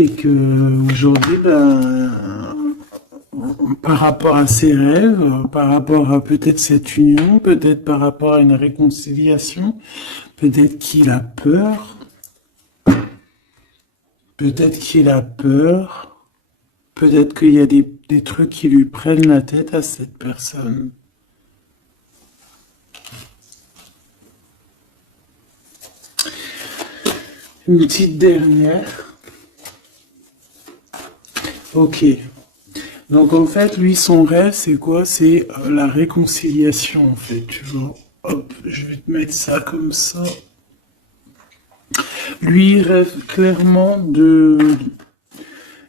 Et que aujourd'hui, par rapport à ses rêves, par rapport à peut-être cette union, peut-être par rapport à une réconciliation, peut-être qu'il a peur, peut-être qu'il a peur, peut-être qu'il y a des trucs qui lui prennent la tête à cette personne. Une petite dernière. Ok. Donc en fait, lui, son rêve, c'est quoi? C'est la réconciliation, en fait. Tu vois. Hop, je vais te mettre ça comme ça. Lui, il rêve clairement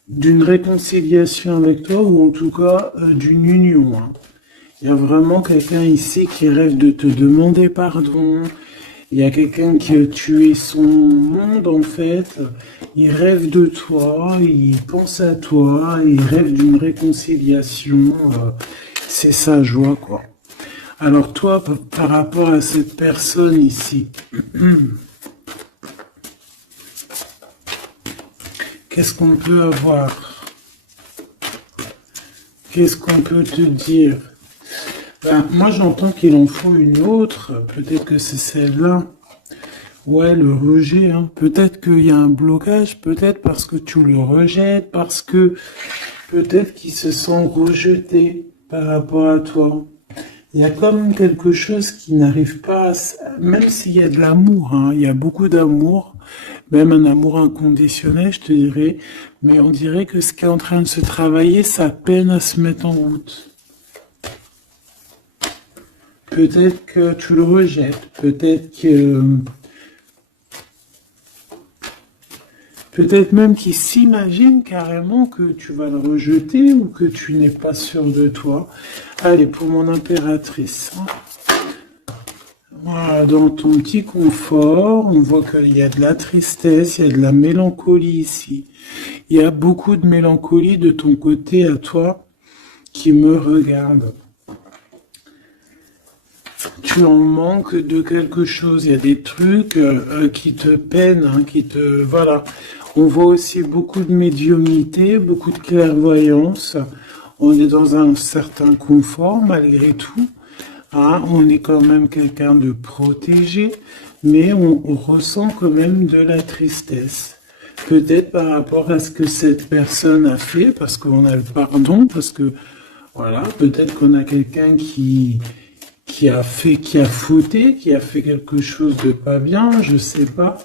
d'une réconciliation avec toi, ou en tout cas d'une union, hein. Il y a vraiment quelqu'un ici qui rêve de te demander pardon. Il y a quelqu'un qui a tué son monde, en fait. Il rêve de toi, il pense à toi, il rêve d'une réconciliation. C'est sa joie, quoi. Alors toi, par rapport à cette personne ici, qu'est-ce qu'on peut avoir? Qu'est-ce qu'on peut te dire? Moi, j'entends qu'il en faut une autre. Peut-être que c'est celle-là. Ouais, le rejet, hein. Peut-être qu'il y a un blocage, peut-être parce que tu le rejettes, parce que peut-être qu'il se sent rejeté par rapport à toi. Il y a quand même quelque chose qui n'arrive pas, même s'il y a de l'amour, hein, il y a beaucoup d'amour, même un amour inconditionnel, je te dirais, mais on dirait que ce qui est en train de se travailler, ça peine à se mettre en route. Peut-être que tu le rejettes, peut-être même qu'il s'imagine carrément que tu vas le rejeter ou que tu n'es pas sûr de toi. Allez, pour mon impératrice. Voilà, dans ton petit confort, on voit qu'il y a de la tristesse, il y a de la mélancolie ici. Il y a beaucoup de mélancolie de ton côté à toi qui me regarde. Tu en manques de quelque chose, il y a des trucs qui te peinent, hein, voilà. On voit aussi beaucoup de médiumnité, beaucoup de clairvoyance. On est dans un certain confort malgré tout, hein. On est quand même quelqu'un de protégé, mais on ressent quand même de la tristesse. Peut-être par rapport à ce que cette personne a fait, parce qu'on a le pardon, parce que, voilà, peut-être qu'on a quelqu'un qui a fauté, qui a fait quelque chose de pas bien, je sais pas.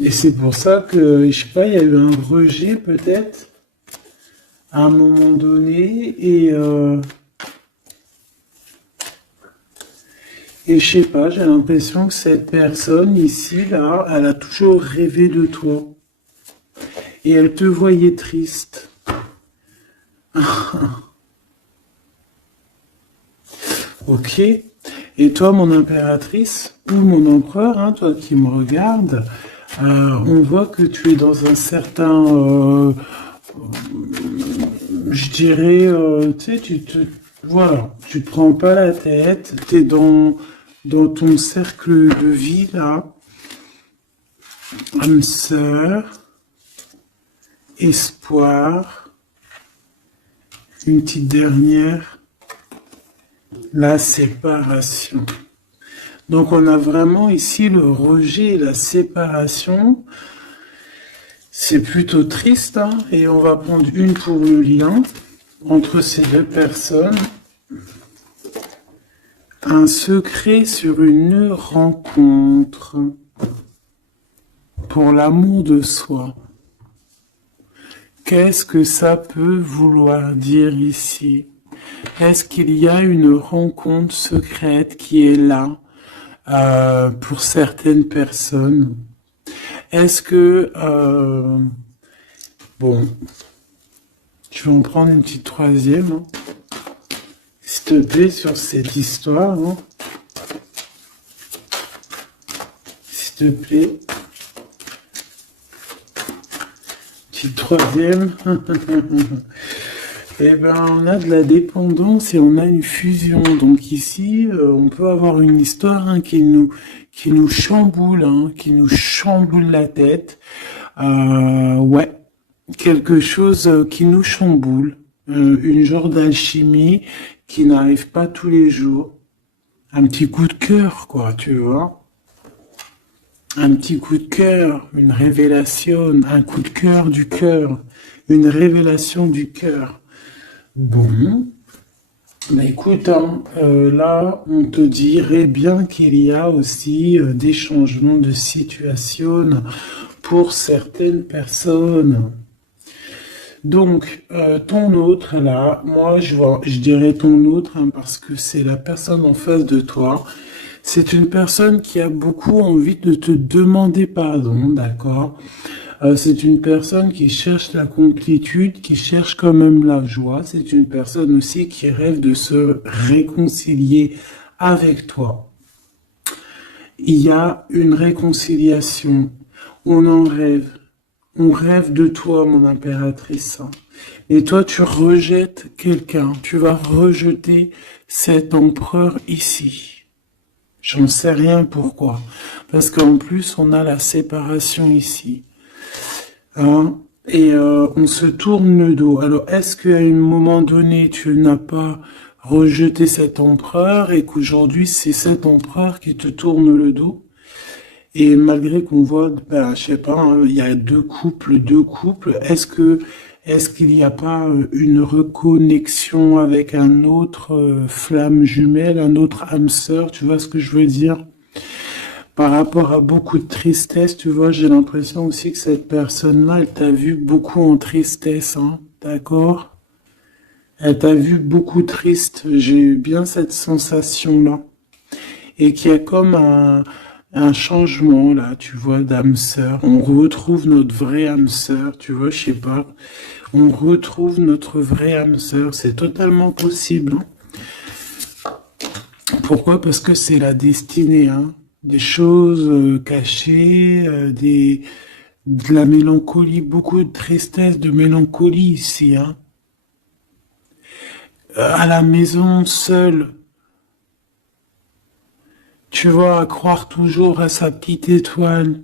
Et c'est pour ça que, je sais pas, il y a eu un rejet peut-être, à un moment donné, et je sais pas, j'ai l'impression que cette personne ici, là, elle a toujours rêvé de toi. Et elle te voyait triste. Ok. Et toi, mon impératrice, ou mon empereur, hein, toi qui me regardes, on voit que tu es dans un certain, je dirais, tu sais, voilà, tu te prends pas la tête, tu es dans ton cercle de vie, là, âme sœur, espoir, une petite dernière, la séparation. Donc on a vraiment ici le rejet et la séparation. C'est plutôt triste, hein, et on va prendre une pour le lien entre ces deux personnes. Un secret sur une rencontre pour l'amour de soi. Qu'est-ce que ça peut vouloir dire ici? Est-ce qu'il y a une rencontre secrète qui est là pour certaines personnes? Est-ce que... bon, je vais en prendre une petite troisième, hein, s'il te plaît, sur cette histoire. Hein. S'il te plaît. Petite troisième. Eh ben, on a de la dépendance et on a une fusion. Donc ici, on peut avoir une histoire, hein, qui qui nous chamboule, hein, qui nous chamboule la tête. Ouais, quelque chose qui nous chamboule, une genre d'alchimie qui n'arrive pas tous les jours. Un petit coup de cœur, quoi, tu vois. Un petit coup de cœur, une révélation, un coup de cœur, une révélation du cœur. Bon, mais écoute, hein, là, on te dirait bien qu'il y a aussi des changements de situation pour certaines personnes. Donc, ton autre, là, moi, je dirais ton autre, hein, parce que c'est la personne en face de toi. C'est une personne qui a beaucoup envie de te demander pardon, d'accord? C'est une personne qui cherche la complétude, qui cherche quand même la joie. C'est une personne aussi qui rêve de se réconcilier avec toi. Il y a une réconciliation. On en rêve. On rêve de toi, mon impératrice. Et toi, tu rejettes quelqu'un. Tu vas rejeter cet empereur ici. J'en sais rien pourquoi. Parce qu'en plus, on a la séparation ici. Hein? Et on se tourne le dos. Alors, est-ce qu'à un moment donné, tu n'as pas rejeté cet empereur et qu'aujourd'hui, c'est cet empereur qui te tourne le dos? Et malgré qu'on voit, ben, je sais pas, hein, il y a deux couples. Est-ce qu'il n'y a pas une reconnexion avec un autre flamme jumelle, un autre âme sœur, tu vois ce que je veux dire? Par rapport à beaucoup de tristesse, tu vois, j'ai l'impression aussi que cette personne-là, elle t'a vu beaucoup en tristesse, hein, d'accord? Elle t'a vu beaucoup triste, j'ai eu bien cette sensation-là. Et qu'il y a comme un changement, là, tu vois, d'âme sœur. On retrouve notre vraie âme sœur, tu vois, je sais pas. On retrouve notre vraie âme sœur, c'est totalement possible, hein. Pourquoi? Parce que c'est la destinée, hein. Des choses cachées, de la mélancolie, beaucoup de tristesse, de mélancolie ici, hein. À la maison, seule, tu vois, à croire toujours à sa petite étoile,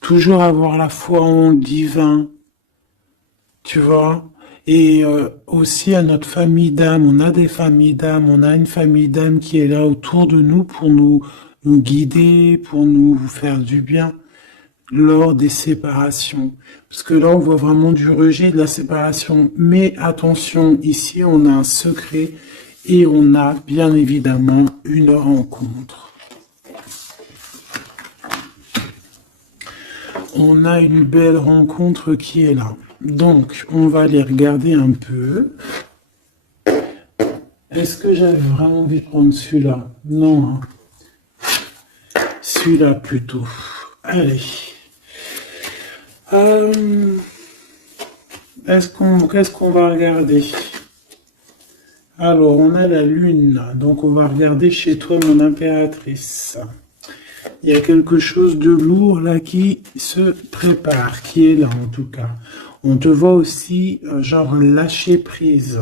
toujours avoir la foi en le divin, tu vois. Et aussi à notre famille d'âme, on a des familles d'âme, on a une famille d'âme qui est là autour de nous pour nous guider, pour nous faire du bien lors des séparations. Parce que là, on voit vraiment du rejet de la séparation. Mais attention, ici, on a un secret et on a bien évidemment une rencontre. On a une belle rencontre qui est là. Donc, on va aller regarder un peu. Est-ce que j'avais vraiment envie de prendre celui-là? Non, hein. Celui-là plutôt. Allez. Qu'est-ce qu'on va regarder? Alors, on a la lune. Donc, on va regarder chez toi, mon impératrice. Il y a quelque chose de lourd là qui se prépare, qui est là en tout cas. On te voit aussi, genre, lâcher prise.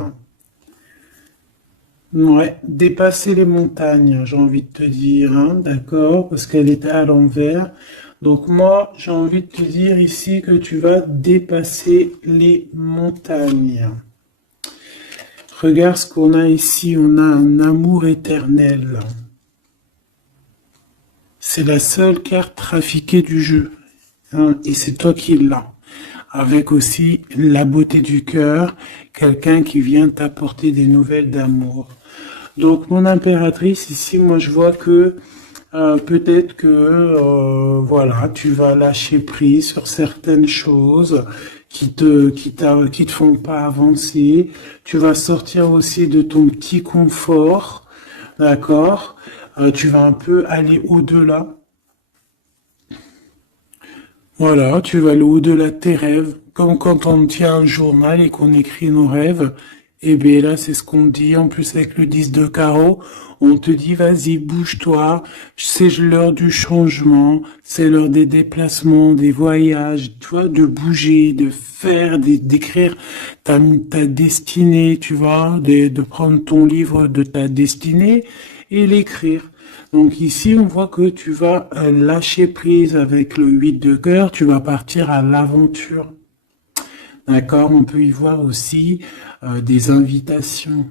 Ouais, dépasser les montagnes, j'ai envie de te dire, hein, d'accord, parce qu'elle était à l'envers. Donc moi, j'ai envie de te dire ici que tu vas dépasser les montagnes. Regarde ce qu'on a ici, on a un amour éternel. C'est la seule carte trafiquée du jeu, hein, et c'est toi qui l'as. Avec aussi la beauté du cœur, quelqu'un qui vient t'apporter des nouvelles d'amour. Donc mon impératrice, ici, moi je vois que peut-être que voilà, tu vas lâcher prise sur certaines choses qui te font pas avancer. Tu vas sortir aussi de ton petit confort, d'accord? Tu vas un peu aller au-delà. Voilà, tu vas aller au-delà de tes rêves, comme quand on tient un journal et qu'on écrit nos rêves. Et bien là, c'est ce qu'on dit, en plus avec le 10 de carreau, on te dit, vas-y, bouge-toi, c'est l'heure du changement, c'est l'heure des déplacements, des voyages, tu vois, de bouger, de faire, d'écrire ta destinée, tu vois, de prendre ton livre de ta destinée et l'écrire. Donc ici, on voit que tu vas lâcher prise avec le 8 de cœur, tu vas partir à l'aventure. D'accord? On peut y voir aussi des invitations.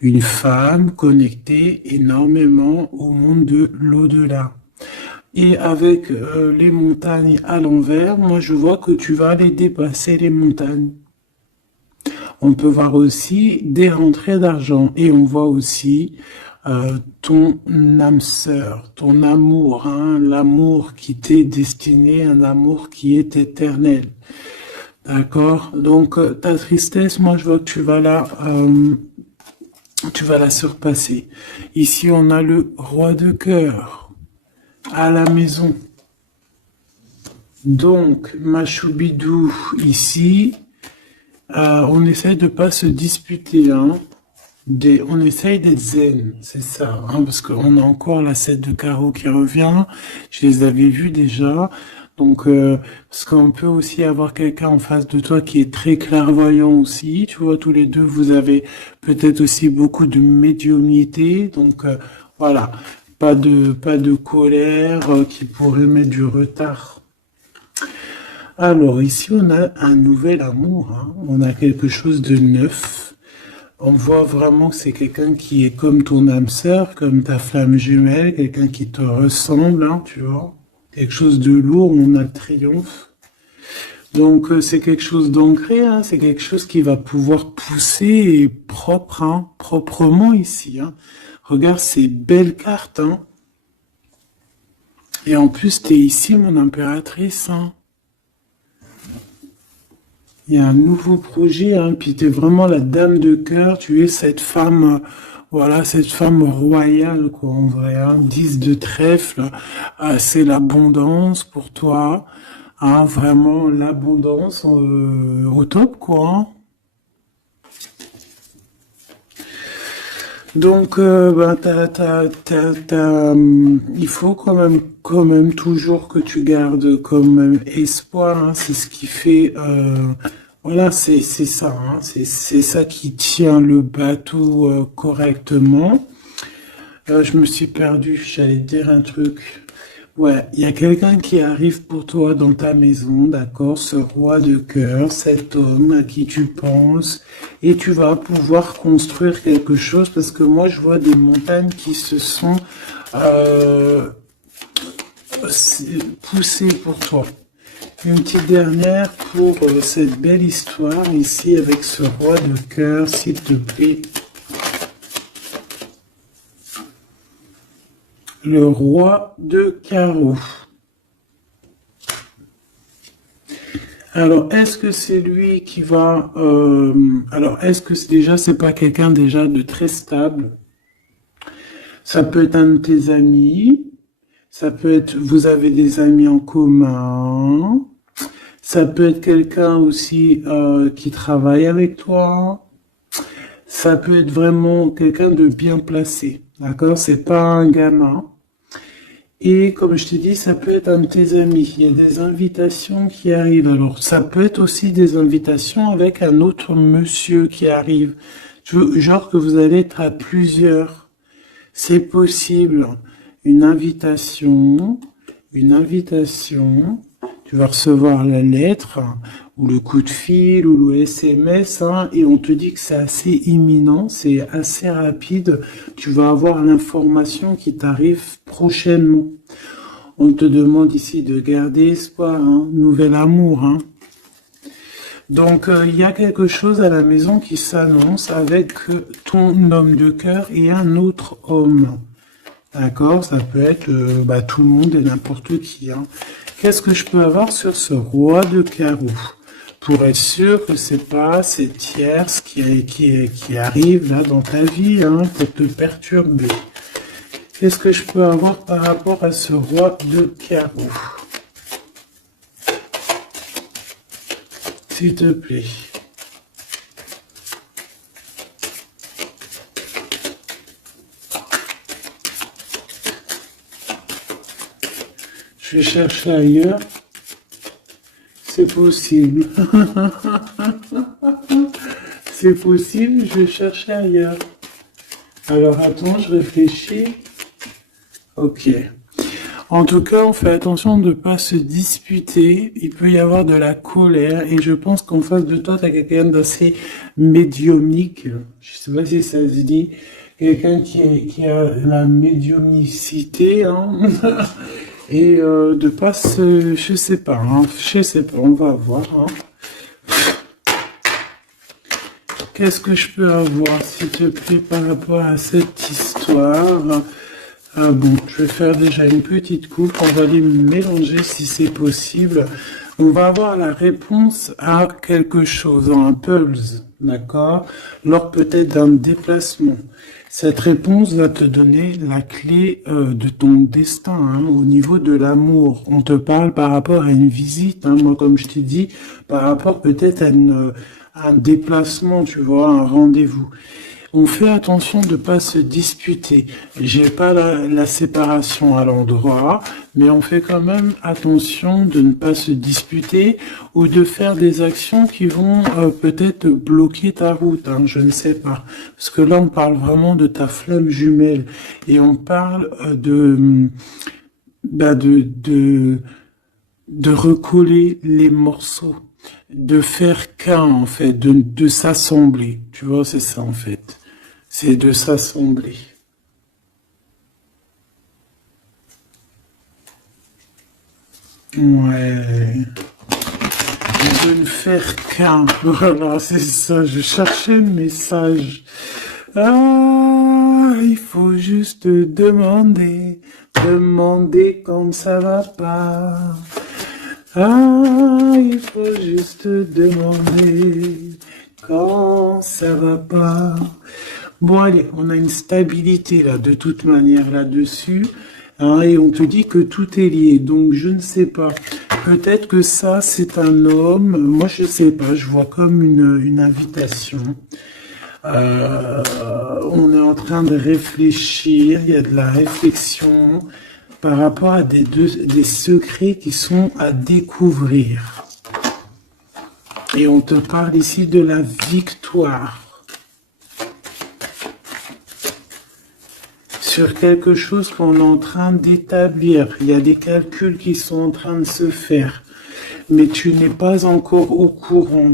Une femme connectée énormément au monde de l'au-delà. Et avec les montagnes à l'envers, moi je vois que tu vas aller dépasser les montagnes. On peut voir aussi des rentrées d'argent et on voit aussi ton âme sœur, ton amour, hein, l'amour qui t'est destiné, un amour qui est éternel. D'accord? Donc ta tristesse, moi je vois que tu vas la surpasser. Ici on a le roi de cœur à la maison. Donc ma choubidou ici, on essaye de pas se disputer, hein. On essaye d'être zen, c'est ça, hein, parce qu'on a encore la 7 de carreau qui revient. Je les avais vus déjà. Donc, parce qu'on peut aussi avoir quelqu'un en face de toi qui est très clairvoyant aussi. Tu vois, tous les deux, vous avez peut-être aussi beaucoup de médiumnité. Donc, voilà, pas de colère qui pourrait mettre du retard. Alors, ici, on a un nouvel amour, hein. On a quelque chose de neuf. On voit vraiment que c'est quelqu'un qui est comme ton âme sœur, comme ta flamme jumelle, quelqu'un qui te ressemble, hein, tu vois. Quelque chose de lourd, on a le triomphe. Donc c'est quelque chose d'ancré, hein, c'est quelque chose qui va pouvoir pousser et propre, hein, proprement ici. Hein. Regarde ces belles cartes. Hein. Et en plus, tu es ici, mon impératrice. Hein. Il y a un nouveau projet, hein, puis tu es vraiment la dame de cœur, tu es cette femme, voilà, cette femme royale, quoi, en vrai, hein, 10 de trèfle, c'est l'abondance pour toi, hein, vraiment l'abondance au top, quoi. Hein. Donc, il faut quand même toujours que tu gardes quand même espoir. Hein, c'est ce qui fait, voilà, c'est ça, hein, c'est ça qui tient le bateau correctement. Je me suis perdu, j'allais dire un truc. Ouais, il y a quelqu'un qui arrive pour toi dans ta maison, d'accord, ce roi de cœur, cet homme à qui tu penses, et tu vas pouvoir construire quelque chose, parce que moi je vois des montagnes qui se sont poussées pour toi. Une petite dernière pour cette belle histoire ici avec ce roi de cœur, s'il te plaît. Le roi de carreau. Alors, est-ce que c'est lui qui va... alors, est-ce que c'est pas quelqu'un déjà de très stable? Ça peut être un de tes amis. Ça peut être... Vous avez des amis en commun. Ça peut être quelqu'un aussi qui travaille avec toi. Ça peut être vraiment quelqu'un de bien placé. D'accord? C'est pas un gamin. Et comme je t'ai dit, ça peut être un de tes amis. Il y a des invitations qui arrivent. Alors, ça peut être aussi des invitations avec un autre monsieur qui arrive. Genre que vous allez être à plusieurs. C'est possible. Une invitation. Tu vas recevoir la lettre, ou le coup de fil, ou le SMS, hein, et on te dit que c'est assez imminent, c'est assez rapide. Tu vas avoir l'information qui t'arrive prochainement. On te demande ici de garder espoir, hein, nouvel amour. Hein. Donc, il y a quelque chose à la maison qui s'annonce avec ton homme de cœur et un autre homme. D'accord, ça peut être tout le monde et n'importe qui. Hein. Qu'est-ce que je peux avoir sur ce roi de carreau? Pour être sûr que c'est pas ces tierces qui arrivent là dans ta vie, hein, pour te perturber. Qu'est-ce que je peux avoir par rapport à ce roi de carreau? S'il te plaît. Je vais chercher ailleurs. C'est possible. C'est possible, je vais chercher ailleurs. Alors attends, je réfléchis. Ok. En tout cas, on fait attention de ne pas se disputer. Il peut y avoir de la colère et je pense qu'en face de toi, tu as quelqu'un d'assez médiumnique. Je sais pas si ça se dit. Quelqu'un qui a la médiumnicité, hein. Et de pas se... Je sais pas, hein. Je sais pas, on va voir, hein. Qu'est-ce que je peux avoir, s'il te plaît, par rapport à cette histoire? Ah bon, je vais faire déjà une petite coupe, on va les mélanger si c'est possible. On va avoir la réponse à quelque chose, un puzzle, d'accord? Lors peut-être d'un déplacement. Cette réponse va te donner la clé de ton destin, hein, au niveau de l'amour. On te parle par rapport à une visite, hein, moi comme je t'ai dit, par rapport peut-être à un déplacement, tu vois, un rendez-vous. On fait attention de pas se disputer. J'ai pas la séparation à l'endroit, mais on fait quand même attention de ne pas se disputer ou de faire des actions qui vont peut-être bloquer ta route, hein, je ne sais pas. Parce que là, on parle vraiment de ta flamme jumelle et on parle bah, de recoller les morceaux, de faire qu'un en fait, de s'assembler. Tu vois, c'est ça en fait. C'est de s'assembler. Ouais. De ne faire qu'un. Voilà, c'est ça. Je cherchais le message. Ah, il faut juste demander. Demander quand ça va pas. Ah, il faut juste demander quand ça va pas. Bon, allez, on a une stabilité là, de toute manière là-dessus, hein, et on te dit que tout est lié. Donc, je ne sais pas. Peut-être que ça, c'est un homme. Moi, je sais pas. Je vois comme une invitation. Euh, on est en train de réfléchir. Il y a de la réflexion par rapport à des secrets qui sont à découvrir. Et on te parle ici de la victoire sur quelque chose qu'on est en train d'établir. Il y a des calculs qui sont en train de se faire, mais tu n'es pas encore au courant.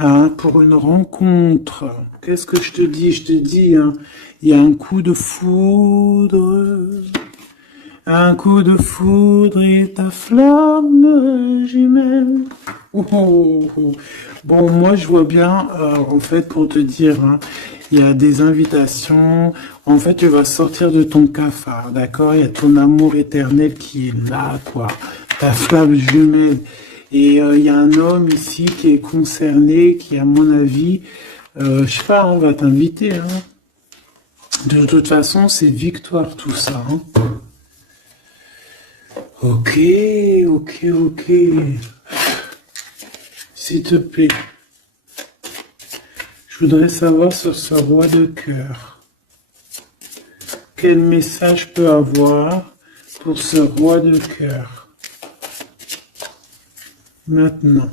Hein, pour une rencontre, qu'est-ce que je te dis? Je te dis, hein, il y a un coup de foudre. Un coup de foudre et ta flamme jumelle. Oh, oh, oh. Bon, moi je vois bien, en fait, pour te dire, hein, il y a des invitations. En fait, tu vas sortir de ton cafard, d'accord? Il y a ton amour éternel qui est là, quoi. Ta flamme jumelle. Et il y a un homme ici qui est concerné, qui, à mon avis, je sais pas, on va t'inviter, hein. De toute façon, c'est victoire tout ça, hein. Ok, ok, ok. S'il te plaît, je voudrais savoir sur ce roi de cœur, quel message peut avoir pour ce roi de cœur maintenant.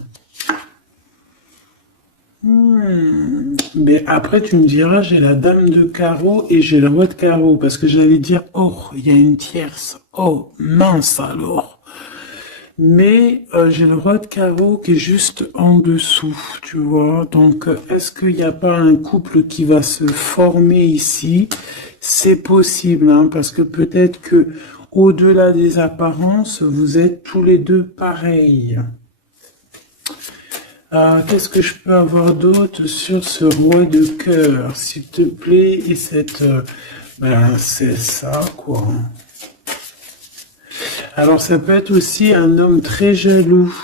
Mais après, tu me diras, j'ai la dame de carreau et j'ai le roi de carreau, parce que j'allais dire, oh, il y a une tierce. Oh, mince alors. Mais j'ai le roi de carreau qui est juste en dessous, tu vois. Donc, est-ce qu'il n'y a pas un couple qui va se former ici? C'est possible, hein, parce que peut-être que au-delà des apparences, vous êtes tous les deux pareils. Qu'est-ce que je peux avoir d'autre sur ce roi de cœur, s'il te plaît? Et cette... ben, c'est ça, quoi. Alors, ça peut être aussi un homme très jaloux,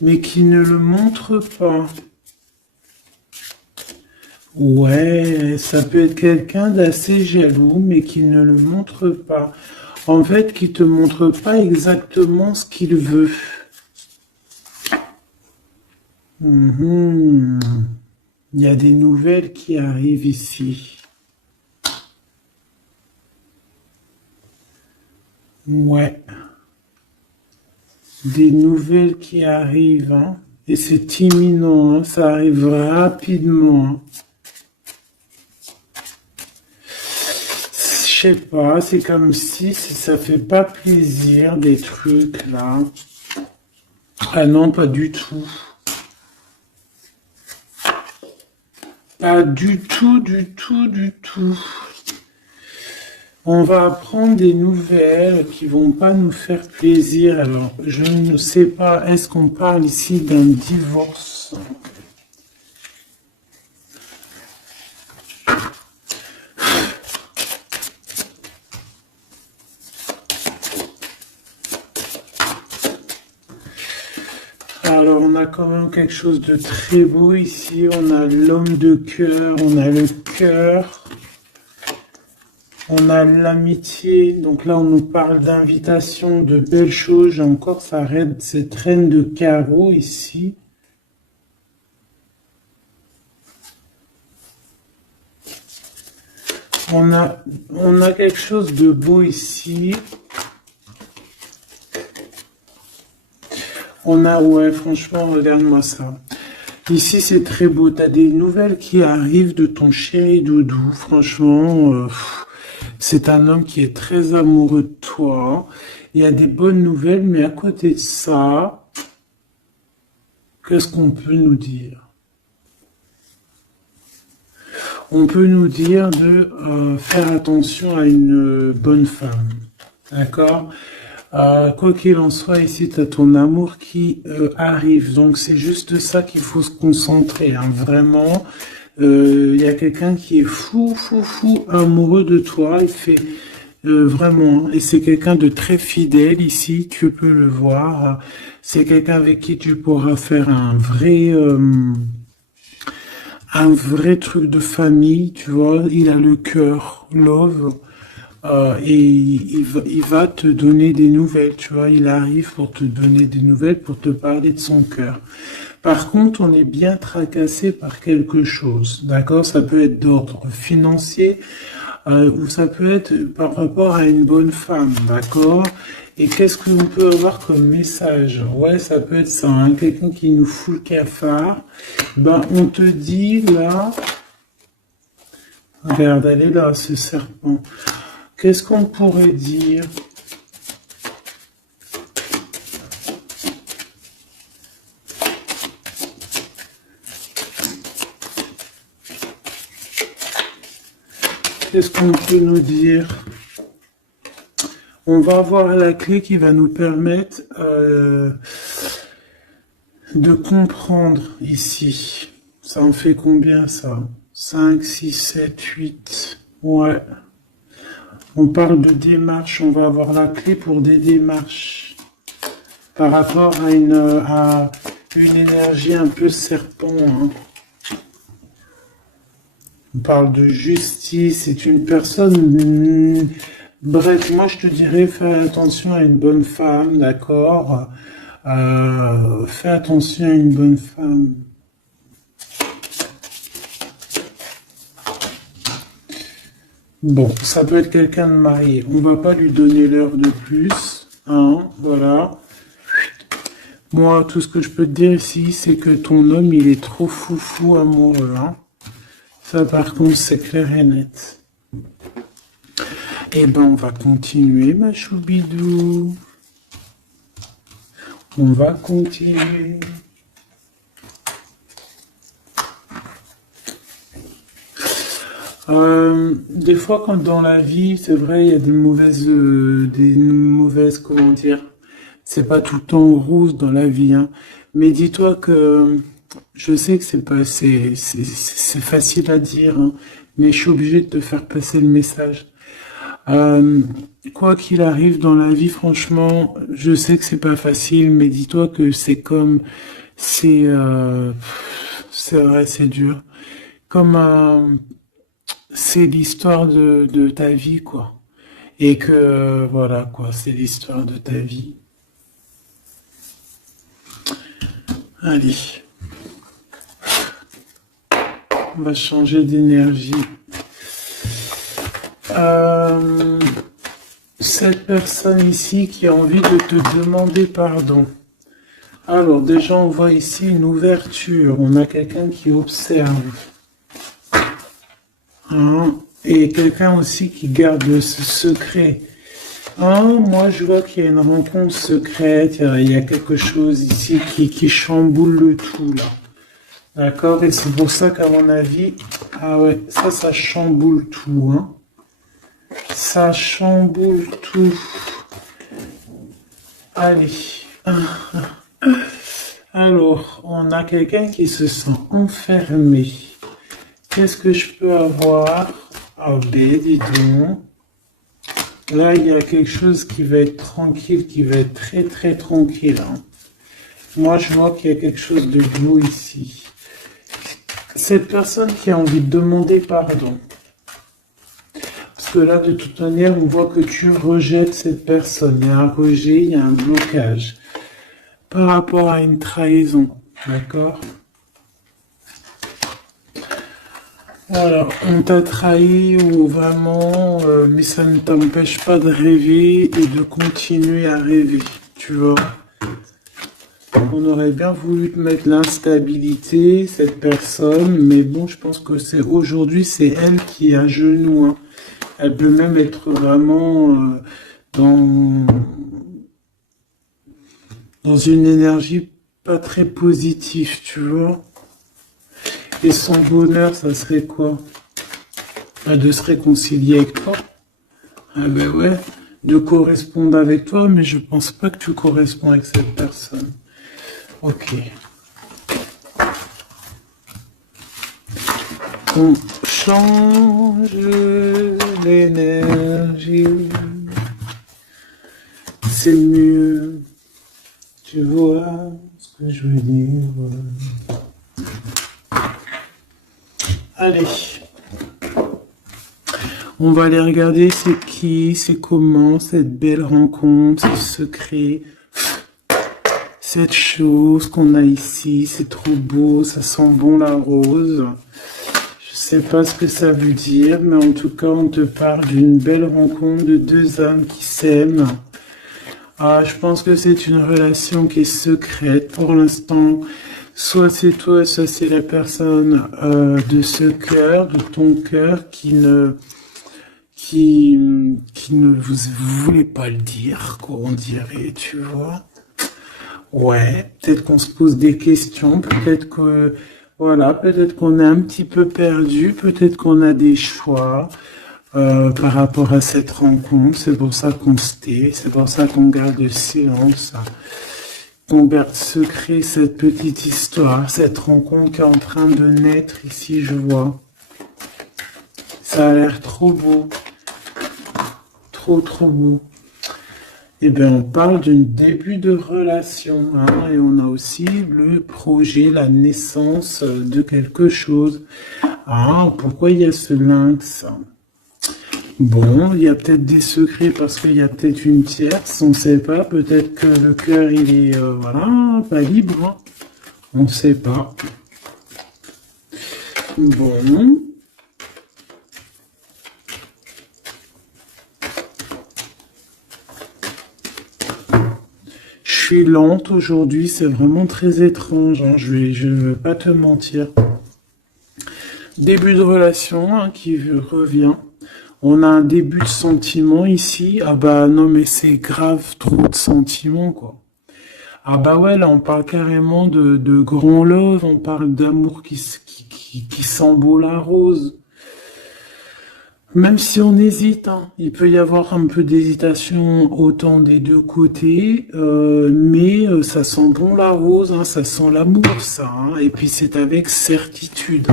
mais qui ne le montre pas. Ouais, ça peut être quelqu'un d'assez jaloux, mais qui ne le montre pas. En fait, qui te montre pas exactement ce qu'il veut. Mhm. Il y a des nouvelles qui arrivent ici. Ouais, des nouvelles qui arrivent, hein. Et c'est imminent, hein. Ça arrive rapidement, hein. Je sais pas, c'est comme si ça fait pas plaisir des trucs là. Ah non, pas du tout. Pas du tout, du tout, du tout. On va apprendre des nouvelles qui vont pas nous faire plaisir. Alors, je ne sais pas, est-ce qu'on parle ici d'un divorce? Alors, on a quand même quelque chose de très beau ici. On a l'homme de cœur, on a le cœur, on a l'amitié. Donc là, on nous parle d'invitation, de belles choses. J'ai encore cette reine de carreau ici. On a quelque chose de beau ici. Ouais, franchement, regarde-moi ça. Ici, c'est très beau. T'as des nouvelles qui arrivent de ton chéri doudou. Franchement, c'est un homme qui est très amoureux de toi. Il y a des bonnes nouvelles, mais à côté de ça, qu'est-ce qu'on peut nous dire? On peut nous dire de faire attention à une bonne femme. D'accord? Quoi qu'il en soit, ici, tu as ton amour qui arrive. Donc, c'est juste ça qu'il faut se concentrer. Hein. Vraiment, il y a quelqu'un qui est fou, fou, fou amoureux de toi. Il fait vraiment. Et c'est quelqu'un de très fidèle ici. Tu peux le voir. C'est quelqu'un avec qui tu pourras faire un vrai truc de famille. Tu vois, il a le cœur, love. Et il va te donner des nouvelles, tu vois, il arrive pour te donner des nouvelles, pour te parler de son cœur. Par contre, on est bien tracassé par quelque chose, d'accord? Ça peut être d'ordre financier, ou ça peut être par rapport à une bonne femme, d'accord? Et qu'est-ce que l'on peut avoir comme message? Ouais, ça peut être ça, hein, quelqu'un qui nous fout le cafard. Ben, on te dit là, regarde, elle est là, ce serpent. Qu'est-ce qu'on pourrait dire? Qu'est-ce qu'on peut nous dire? On va avoir la clé qui va nous permettre de comprendre ici. Ça en fait combien ça? 5, 6, 7, 8. Ouais. On parle de démarche, on va avoir la clé pour des démarches par rapport à une énergie un peu serpent. Hein. On parle de justice, c'est une personne... bref, moi je te dirais, fais attention à une bonne femme, d'accord? Fais attention à une bonne femme. Bon, ça peut être quelqu'un de marié. On va pas lui donner l'heure de plus. Hein, voilà. Moi, tout ce que je peux te dire ici, c'est que ton homme, il est trop fou amoureux. Hein. Ça, par contre, c'est clair et net. Eh ben, on va continuer, ma choubidou. On va continuer. Des fois, quand dans la vie, c'est vrai, il y a des mauvaises, comment dire, c'est pas tout le temps rose dans la vie, hein. Mais dis-toi que, je sais que c'est facile à dire, hein, mais je suis obligé de te faire passer le message. Euh, Quoi qu'il arrive dans la vie, franchement, je sais que c'est pas facile, mais dis-toi que c'est, c'est vrai, c'est dur. Comme c'est l'histoire de ta vie, quoi. Et que, voilà, quoi, c'est l'histoire de ta vie. Allez, on va changer d'énergie. Cette personne ici qui a envie de te demander pardon. Alors, déjà, on voit ici une ouverture. On a quelqu'un qui observe. Hein? Et quelqu'un aussi qui garde ce secret. Ah, moi, je vois qu'il y a une rencontre secrète, il y a quelque chose ici qui chamboule le tout, là. D'accord? Et c'est pour ça qu'à mon avis, ah ouais, ça chamboule tout, hein. Ça chamboule tout. Allez. Alors, on a quelqu'un qui se sent enfermé. Qu'est-ce que je peux avoir? Ah ben, dis donc. Là, il y a quelque chose qui va être tranquille, qui va être très très tranquille, hein. Moi, je vois qu'il y a quelque chose de beau ici. Cette personne qui a envie de demander pardon. Parce que là, de toute manière, on voit que tu rejettes cette personne. Il y a un rejet, il y a un blocage. Par rapport à une trahison. D'accord? Voilà, on t'a trahi ou vraiment, mais ça ne t'empêche pas de rêver et de continuer à rêver. Tu vois? On aurait bien voulu te mettre l'instabilité, cette personne, mais bon, je pense que c'est aujourd'hui, c'est elle qui est à genoux, hein. Elle peut même être vraiment dans, dans une énergie pas très positive, tu vois. Et son bonheur, ça serait quoi? De se réconcilier avec toi. Ah ben ouais, de correspondre avec toi, mais je pense pas que tu corresponds avec cette personne. Ok. On change l'énergie. C'est mieux. Tu vois ce que je veux dire. Allez. On va aller regarder c'est qui, c'est comment, cette belle rencontre, ce secret. Cette chose qu'on a ici, c'est trop beau, ça sent bon la rose. Je sais pas ce que ça veut dire, mais en tout cas, on te parle d'une belle rencontre de deux âmes qui s'aiment. Ah, je pense que c'est une relation qui est secrète pour l'instant. Soit c'est toi, soit c'est la personne de ce cœur, de ton cœur, qui ne vous voulez pas le dire, quoi, on dirait, tu vois. Ouais, peut-être qu'on se pose des questions, peut-être que, voilà, peut-être qu'on est un petit peu perdu, peut-être qu'on a des choix par rapport à cette rencontre. C'est pour ça qu'on se tait, c'est pour ça qu'on garde le silence, qu'on garde secret cette petite histoire, cette rencontre qui est en train de naître ici, je vois. Ça a l'air trop beau, trop trop beau. Eh bien, on parle d'un début de relation, hein, et on a aussi le projet, la naissance de quelque chose. Ah, pourquoi il y a ce lynx? Bon, il y a peut-être des secrets parce qu'il y a peut-être une tierce, on ne sait pas. Peut-être que le cœur, il est, voilà, pas libre, hein. On ne sait pas. Bon. Je suis lente aujourd'hui, c'est vraiment très étrange, hein, je ne veux pas te mentir. Début de relation, hein, qui revient. On a un début de sentiment ici. Ah bah non, mais c'est grave, trop de sentiments, quoi. Ah bah ouais, là on parle carrément de grand love, on parle d'amour qui sent beau la rose. Même si on hésite, hein, il peut y avoir un peu d'hésitation autant des deux côtés, mais ça sent bon la rose, hein, ça sent l'amour, ça, hein, et puis c'est avec certitude.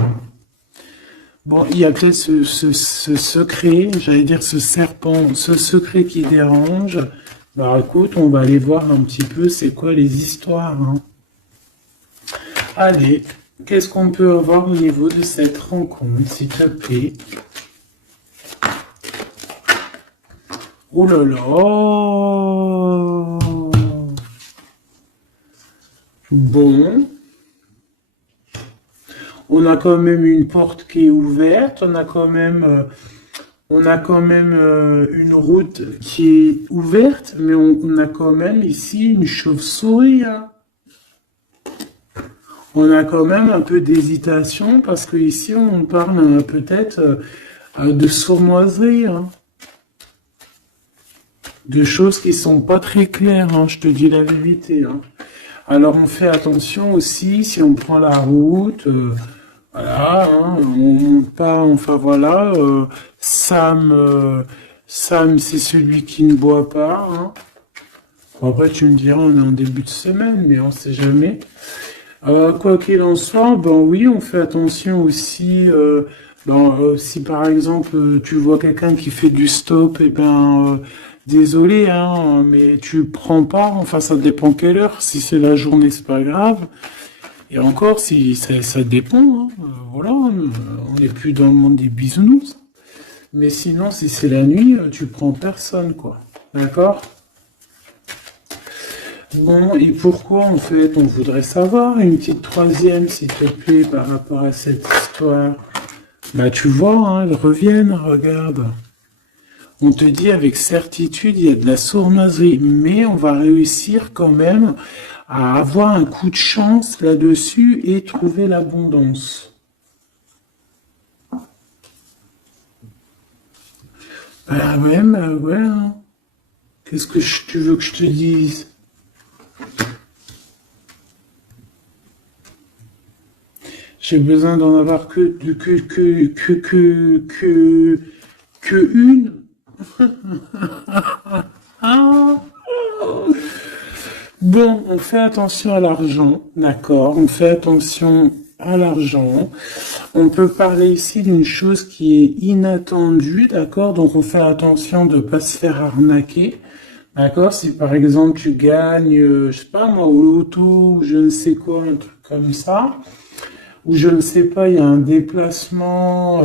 Bon, il y a peut-être ce secret, j'allais dire ce serpent, ce secret qui dérange. Alors écoute, on va aller voir un petit peu c'est quoi les histoires, hein. Allez, qu'est-ce qu'on peut avoir au niveau de cette rencontre, s'il te plaît? Oh là là! Bon. On a quand même une porte qui est ouverte, on a quand même, une route qui est ouverte, mais on a quand même ici une chauve-souris, hein. On a quand même un peu d'hésitation parce que ici on parle peut-être de sournoiserie, hein, de choses qui sont pas très claires, hein, je te dis la vérité, hein. Alors on fait attention aussi si on prend la route, voilà, hein, on monte pas, enfin voilà, Sam c'est celui qui ne boit pas, hein. Bon, après tu me diras on est en début de semaine, mais on sait jamais. Quoi qu'il en soit, ben oui, on fait attention aussi. Si par exemple tu vois quelqu'un qui fait du stop, et ben désolé, hein, mais tu prends pas. Enfin, ça dépend quelle heure. Si c'est la journée, c'est pas grave. Et encore, si ça dépend. Hein, voilà, on n'est plus dans le monde des bisounours. Mais sinon, si c'est la nuit, tu prends personne, quoi. D'accord? Bon, et pourquoi en fait on voudrait savoir une petite troisième, s'il te plaît, par rapport à cette histoire? Bah tu vois, hein, elles reviennent, regarde. On te dit avec certitude, il y a de la sournoiserie, mais on va réussir quand même à avoir un coup de chance là-dessus et trouver l'abondance. Bah ouais, hein. Qu'est-ce que tu veux que je te dise? J'ai besoin d'en avoir que une. Ah. Bon, on fait attention à l'argent, d'accord? On fait attention à l'argent. On peut parler ici d'une chose qui est inattendue, d'accord? Donc on fait attention de ne pas se faire arnaquer, d'accord? Si par exemple tu gagnes, je sais pas moi, au loto, ou je ne sais quoi, un truc comme ça, ou je ne sais pas, il y a un déplacement,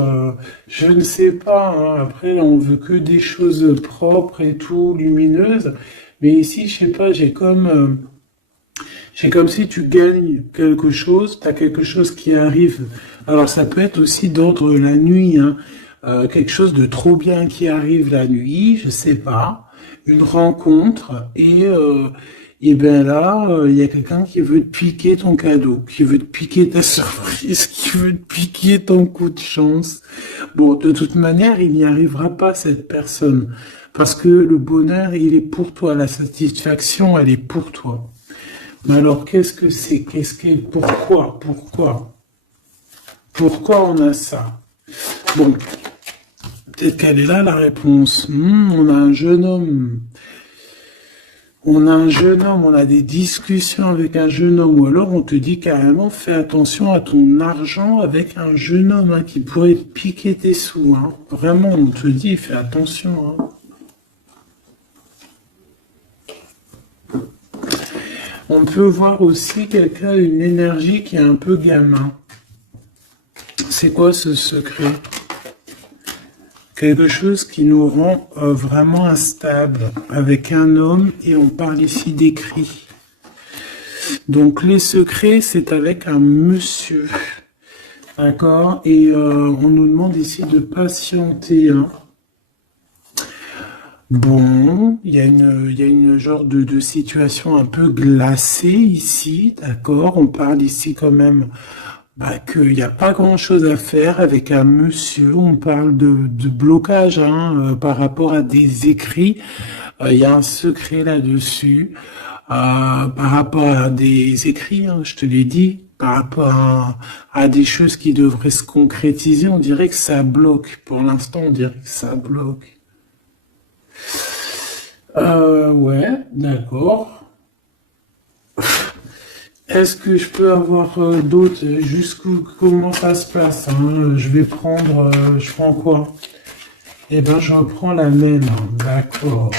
je ne sais pas, hein. Après là, on veut que des choses propres et tout, lumineuses. Mais ici, je sais pas, j'ai comme si tu gagnes quelque chose, tu as quelque chose qui arrive. Alors ça peut être aussi d'ordre la nuit, hein. Quelque chose de trop bien qui arrive la nuit, je sais pas, une rencontre et ben là, il y a quelqu'un qui veut te piquer ton cadeau, qui veut te piquer ta surprise, qui veut te piquer ton coup de chance. Bon, de toute manière, il n'y arrivera pas cette personne parce que le bonheur, il est pour toi, la satisfaction, elle est pour toi. Mais alors, qu'est-ce que c'est? Pourquoi on a ça? Bon, peut-être qu'elle est là, la réponse. On a un jeune homme. On a des discussions avec un jeune homme, ou alors on te dit carrément, fais attention à ton argent avec un jeune homme, hein, qui pourrait te piquer tes sous, hein. Vraiment, on te dit, fais attention, hein. On peut voir aussi quelqu'un, une énergie qui est un peu gamin. C'est quoi ce secret? Quelque chose qui nous rend vraiment instable avec un homme, et on parle ici d'écrit. Donc les secrets, c'est avec un monsieur. D'accord? Et on nous demande ici de patienter, hein. Bon, il y a une genre de situation un peu glacée ici, d'accord? On parle ici quand même qu'il n'y a pas grand-chose à faire avec un monsieur. On parle de blocage, hein, par rapport à des écrits. Il y a un secret là-dessus. Par rapport à des écrits, hein, je te l'ai dit, par rapport à des choses qui devraient se concrétiser, on dirait que ça bloque. Pour l'instant, on dirait que ça bloque. Ouais, d'accord. Est-ce que je peux avoir d'autres, comment ça se passe, hein? Je prends quoi? Eh ben, je reprends la même, hein. D'accord.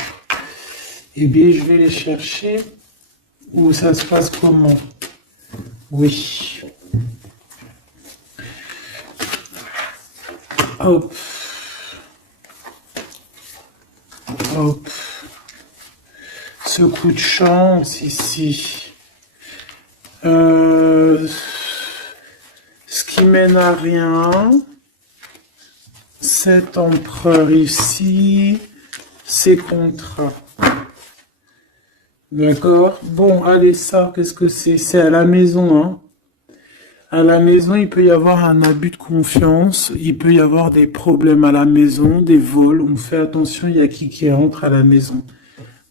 Eh bien, je vais les chercher. Ou ça se passe comment? Oui. Hop. Hop. Ce coup de chance ici. Ce qui mène à rien. Cet empereur ici. Ces contrats. D'accord? Bon, allez, ça, qu'est-ce que c'est? C'est à la maison, hein? À la maison, il peut y avoir un abus de confiance, il peut y avoir des problèmes à la maison, des vols. On fait attention, il y a qui rentre à la maison.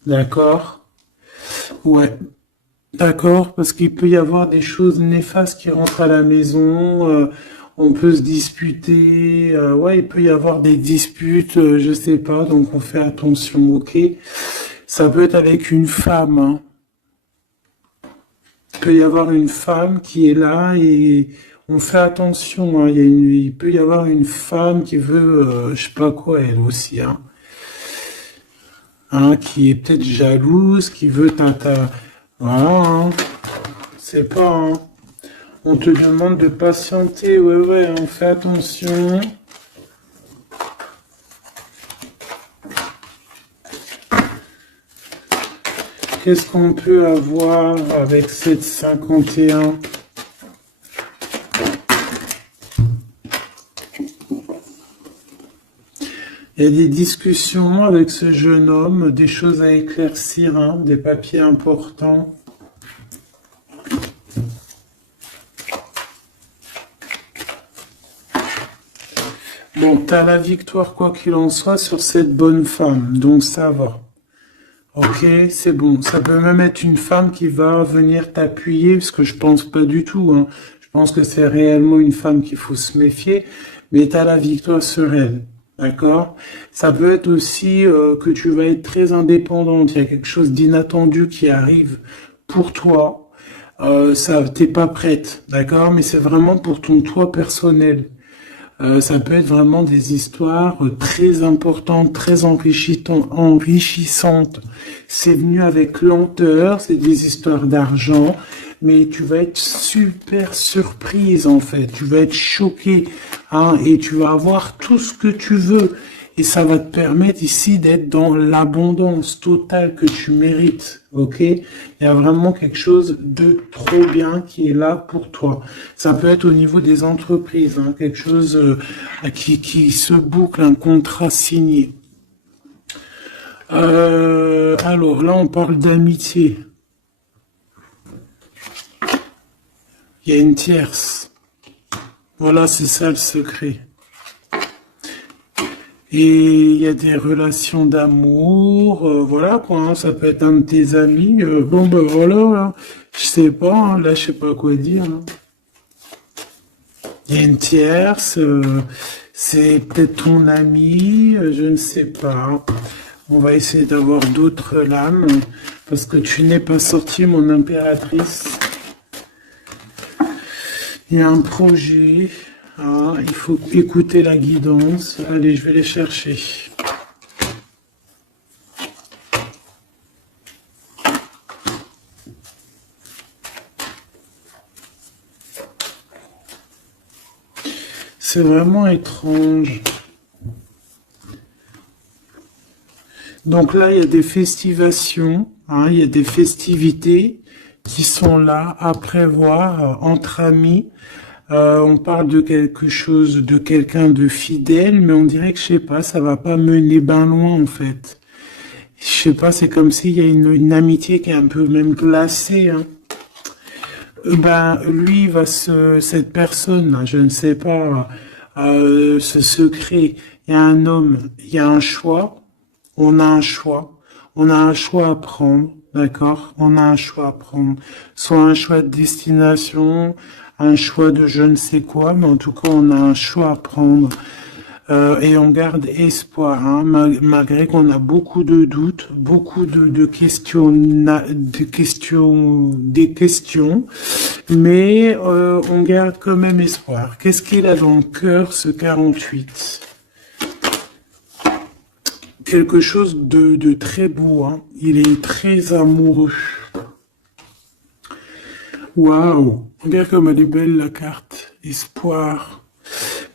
D'accord? Ouais. D'accord, parce qu'il peut y avoir des choses néfastes qui rentrent à la maison, on peut se disputer, ouais, il peut y avoir des disputes, je sais pas, donc on fait attention, ok? Ça peut être avec une femme, hein. Il peut y avoir une femme qui est là et on fait attention, hein. Il peut y avoir une femme qui veut, je sais pas quoi, elle aussi, hein, qui est peut-être jalouse, qui veut voilà, hein. C'est pas, hein. On te demande de patienter, ouais, ouais, on fait attention. Qu'est-ce qu'on peut avoir avec cette 51? Il y a des discussions avec ce jeune homme, des choses à éclaircir, hein, des papiers importants. Bon, t'as la victoire quoi qu'il en soit sur cette bonne femme, donc ça va. Ok, c'est bon. Ça peut même être une femme qui va venir t'appuyer, parce que je pense pas du tout, hein. Je pense que c'est réellement une femme qu'il faut se méfier, mais t'as la victoire sur elle. D'accord? Ça peut être aussi que tu vas être très indépendante. Il y a quelque chose d'inattendu qui arrive pour toi. Ça, t'es pas prête, d'accord? Mais c'est vraiment pour ton toi personnel. Ça peut être vraiment des histoires très importantes, très enrichissantes. C'est venu avec lenteur, c'est des histoires d'argent, mais tu vas être super surprise en fait. Tu vas être choquée, hein, et tu vas avoir tout ce que tu veux. Et ça va te permettre ici d'être dans l'abondance totale que tu mérites, ok? Il y a vraiment quelque chose de trop bien qui est là pour toi. Ça peut être au niveau des entreprises, hein, quelque chose qui se boucle, un contrat signé. Alors là, on parle d'amitié. Il y a une tierce. Voilà, c'est ça le secret. Et il y a des relations d'amour, voilà quoi, hein, ça peut être un de tes amis, bon ben voilà, là, je sais pas, hein, là je sais pas quoi dire, hein. Il y a une tierce, c'est peut-être ton ami, je ne sais pas. On va essayer d'avoir d'autres lames, parce que tu n'es pas sorti mon impératrice. Il y a un projet. Ah, il faut écouter la guidance. Allez, je vais les chercher. C'est vraiment étrange. Donc là, il y a des festivations, hein, il y a des festivités qui sont là à prévoir entre amis. On parle de quelque chose, de quelqu'un de fidèle, mais on dirait que, je sais pas, ça va pas mener ben loin, en fait. Je sais pas, c'est comme s'il y a une amitié qui est un peu même glacée, hein. Ben, lui, cette personne, là, je ne sais pas, ce secret, il y a un homme, il y a un choix, on a un choix, on a un choix à prendre, d'accord? On a un choix à prendre, soit un choix de destination, un choix de je ne sais quoi, mais en tout cas, on a un choix à prendre. Et on garde espoir, hein, malgré qu'on a beaucoup de doutes, beaucoup de questions, des questions, mais on garde quand même espoir. Qu'est-ce qu'il a dans le cœur, ce 48? Quelque chose de très beau, hein. Il est très amoureux. Waouh! Regarde comme elle est belle la carte. Espoir.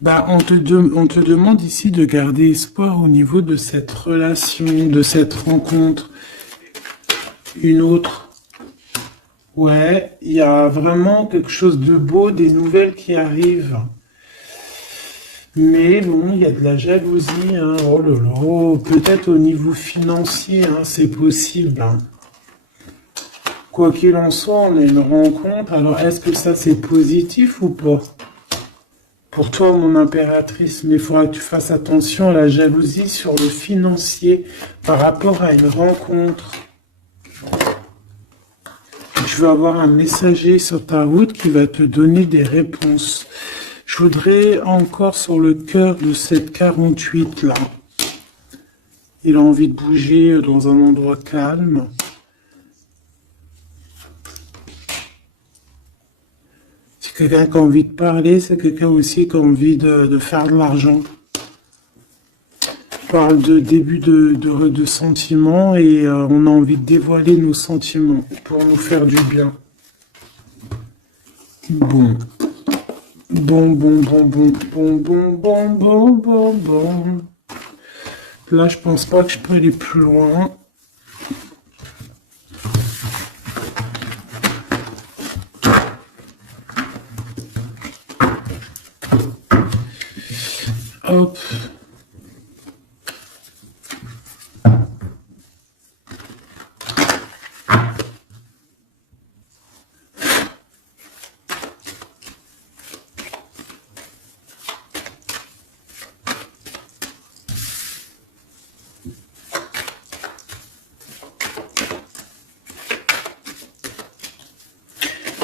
Bah, on te demande ici de garder espoir au niveau de cette relation, de cette rencontre. Une autre. Ouais, il y a vraiment quelque chose de beau, des nouvelles qui arrivent. Mais bon, il y a de la jalousie, hein. Oh là là, peut-être au niveau financier, hein, c'est possible, hein. Quoi qu'il en soit, on a une rencontre. Alors, est-ce que ça, c'est positif ou pas? Pour toi, mon impératrice, mais il faudra que tu fasses attention à la jalousie sur le financier par rapport à une rencontre. Tu vas avoir un messager sur ta route qui va te donner des réponses. Je voudrais encore sur le cœur de cette 48 là. Il a envie de bouger dans un endroit calme. C'est quelqu'un qui a envie de parler, c'est quelqu'un aussi qui a envie de faire de l'argent. On parle de début de sentiments et on a envie de dévoiler nos sentiments pour nous faire du bien. Bon. Bon. Là, je pense pas que je peux aller plus loin. Hop.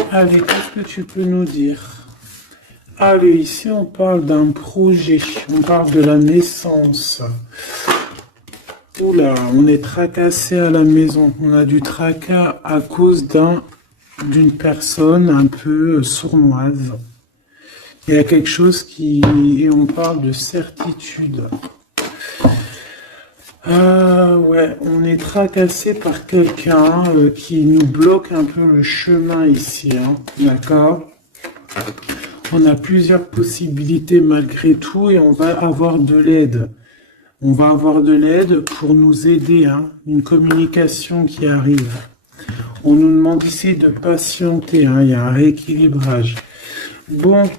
Allez, qu'est-ce que tu peux nous dire? Allez, ici on parle d'un projet, on parle de la naissance. Oula, on est tracassé à la maison, on a du tracas à cause d'une personne un peu sournoise. Il y a quelque chose et on parle de certitude. Ouais, on est tracassé par quelqu'un qui nous bloque un peu le chemin ici, hein, d'accord? On a plusieurs possibilités malgré tout et on va avoir de l'aide. On va avoir de l'aide pour nous aider, hein, une communication qui arrive. On nous demande ici de patienter, hein, il y a un rééquilibrage. Bon,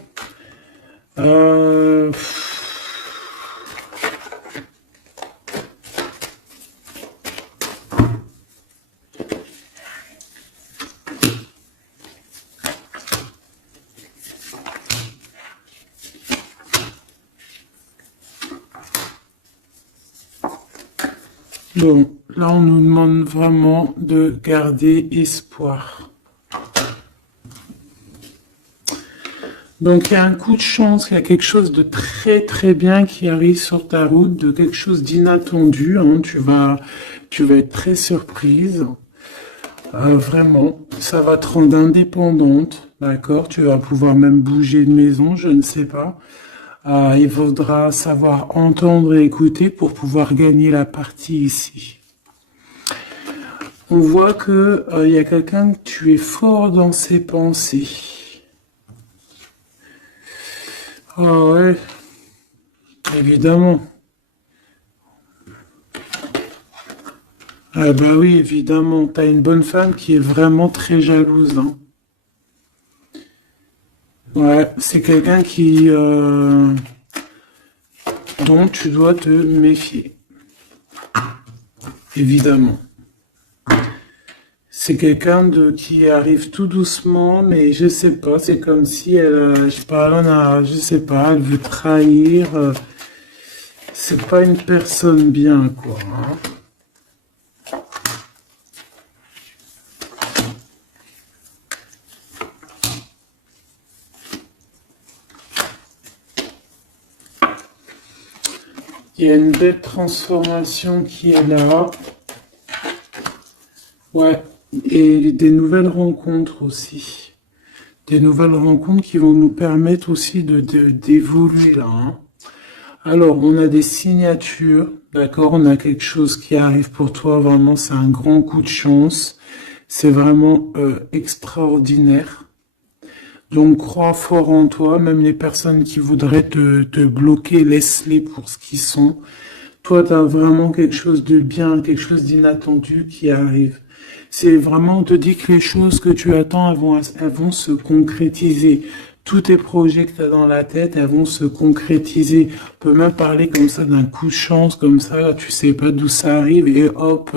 Bon, là on nous demande vraiment de garder espoir. Donc il y a un coup de chance, il y a quelque chose de très très bien qui arrive sur ta route, de quelque chose d'inattendu, hein. Tu vas être très surprise. Vraiment, ça va te rendre indépendante, d'accord? Tu vas pouvoir même bouger de maison, je ne sais pas. Il faudra savoir entendre et écouter pour pouvoir gagner la partie ici. On voit que il y a quelqu'un que tu es fort dans ses pensées. Ah ouais, évidemment. Ah bah oui, évidemment, t'as une bonne femme qui est vraiment très jalouse, hein. Ouais, c'est quelqu'un dont tu dois te méfier, évidemment. C'est quelqu'un qui arrive tout doucement, mais je sais pas, c'est comme si je sais pas, je sais pas, elle veut trahir. C'est pas une personne bien, quoi, hein. Il y a une belle transformation qui est là. Ouais, et des nouvelles rencontres aussi. Des nouvelles rencontres qui vont nous permettre aussi d'évoluer là, hein. Alors, on a des signatures, d'accord? On a quelque chose qui arrive pour toi, vraiment, c'est un grand coup de chance. C'est vraiment extraordinaire. Donc, crois fort en toi, même les personnes qui voudraient te bloquer, laisse-les pour ce qu'ils sont. Toi, tu as vraiment quelque chose de bien, quelque chose d'inattendu qui arrive. C'est vraiment, on te dit que les choses que tu attends, elles vont se concrétiser. Tous tes projets que tu as dans la tête, elles vont se concrétiser. On peut même parler comme ça d'un coup de chance, comme ça, tu sais pas d'où ça arrive, et hop,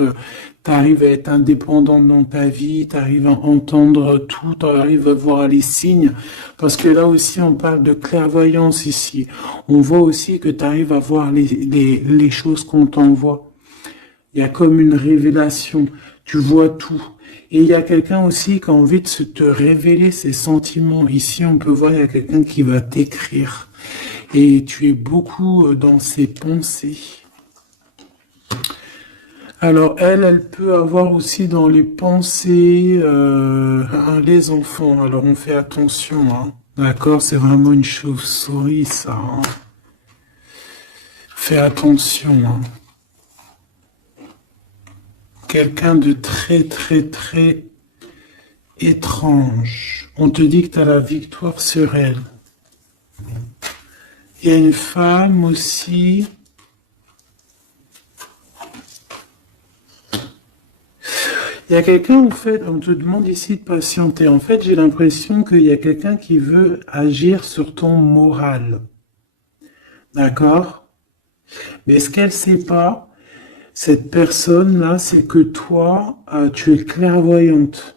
Tu arrives à être indépendant dans ta vie, tu arrives à entendre tout, tu arrives à voir les signes. Parce que là aussi, on parle de clairvoyance ici. On voit aussi que tu arrives à voir les choses qu'on t'envoie. Il y a comme une révélation. Tu vois tout. Et il y a quelqu'un aussi qui a envie de te révéler ses sentiments. Ici, on peut voir, il y a quelqu'un qui va t'écrire. Et tu es beaucoup dans ses pensées. Alors, elle peut avoir aussi dans les pensées les enfants. Alors, on fait attention, hein. D'accord? C'est vraiment une chauve-souris, ça, hein. Fais attention, hein. Quelqu'un de très, très, très étrange. On te dit que tu as la victoire sur elle. Il y a une femme aussi. Il y a quelqu'un, en fait, on te demande ici de patienter. En fait, j'ai l'impression qu'il y a quelqu'un qui veut agir sur ton moral. D'accord? Mais ce qu'elle sait pas, cette personne-là, c'est que toi, tu es clairvoyante.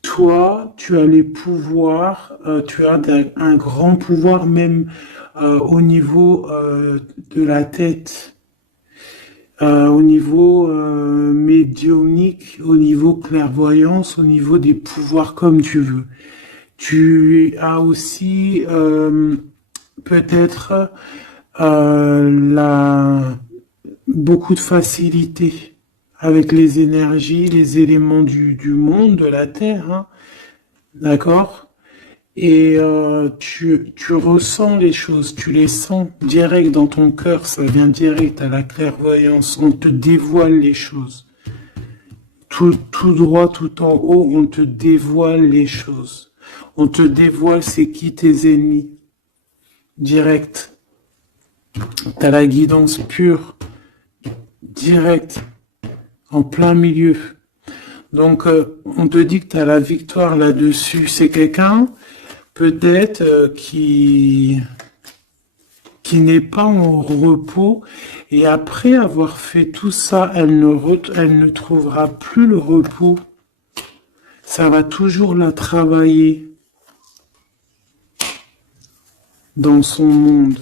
Toi, tu as les pouvoirs, tu as un grand pouvoir même au niveau de la tête, au niveau médiumnique, au niveau clairvoyance, au niveau des pouvoirs comme tu veux. Tu as aussi peut-être beaucoup de facilité avec les énergies, les éléments du monde, de la Terre, hein, d'accord? Et tu ressens les choses, tu les sens direct dans ton cœur, ça vient direct à la clairvoyance, on te dévoile les choses. Tout droit, tout en haut, on te dévoile les choses. On te dévoile c'est qui tes ennemis. Direct. T'as la guidance pure. Direct. En plein milieu. Donc, on te dit que tu as la victoire là-dessus. C'est quelqu'un, peut-être, qui n'est pas en repos. Et après avoir fait tout ça, elle ne trouvera plus le repos. Ça va toujours la travailler dans son monde.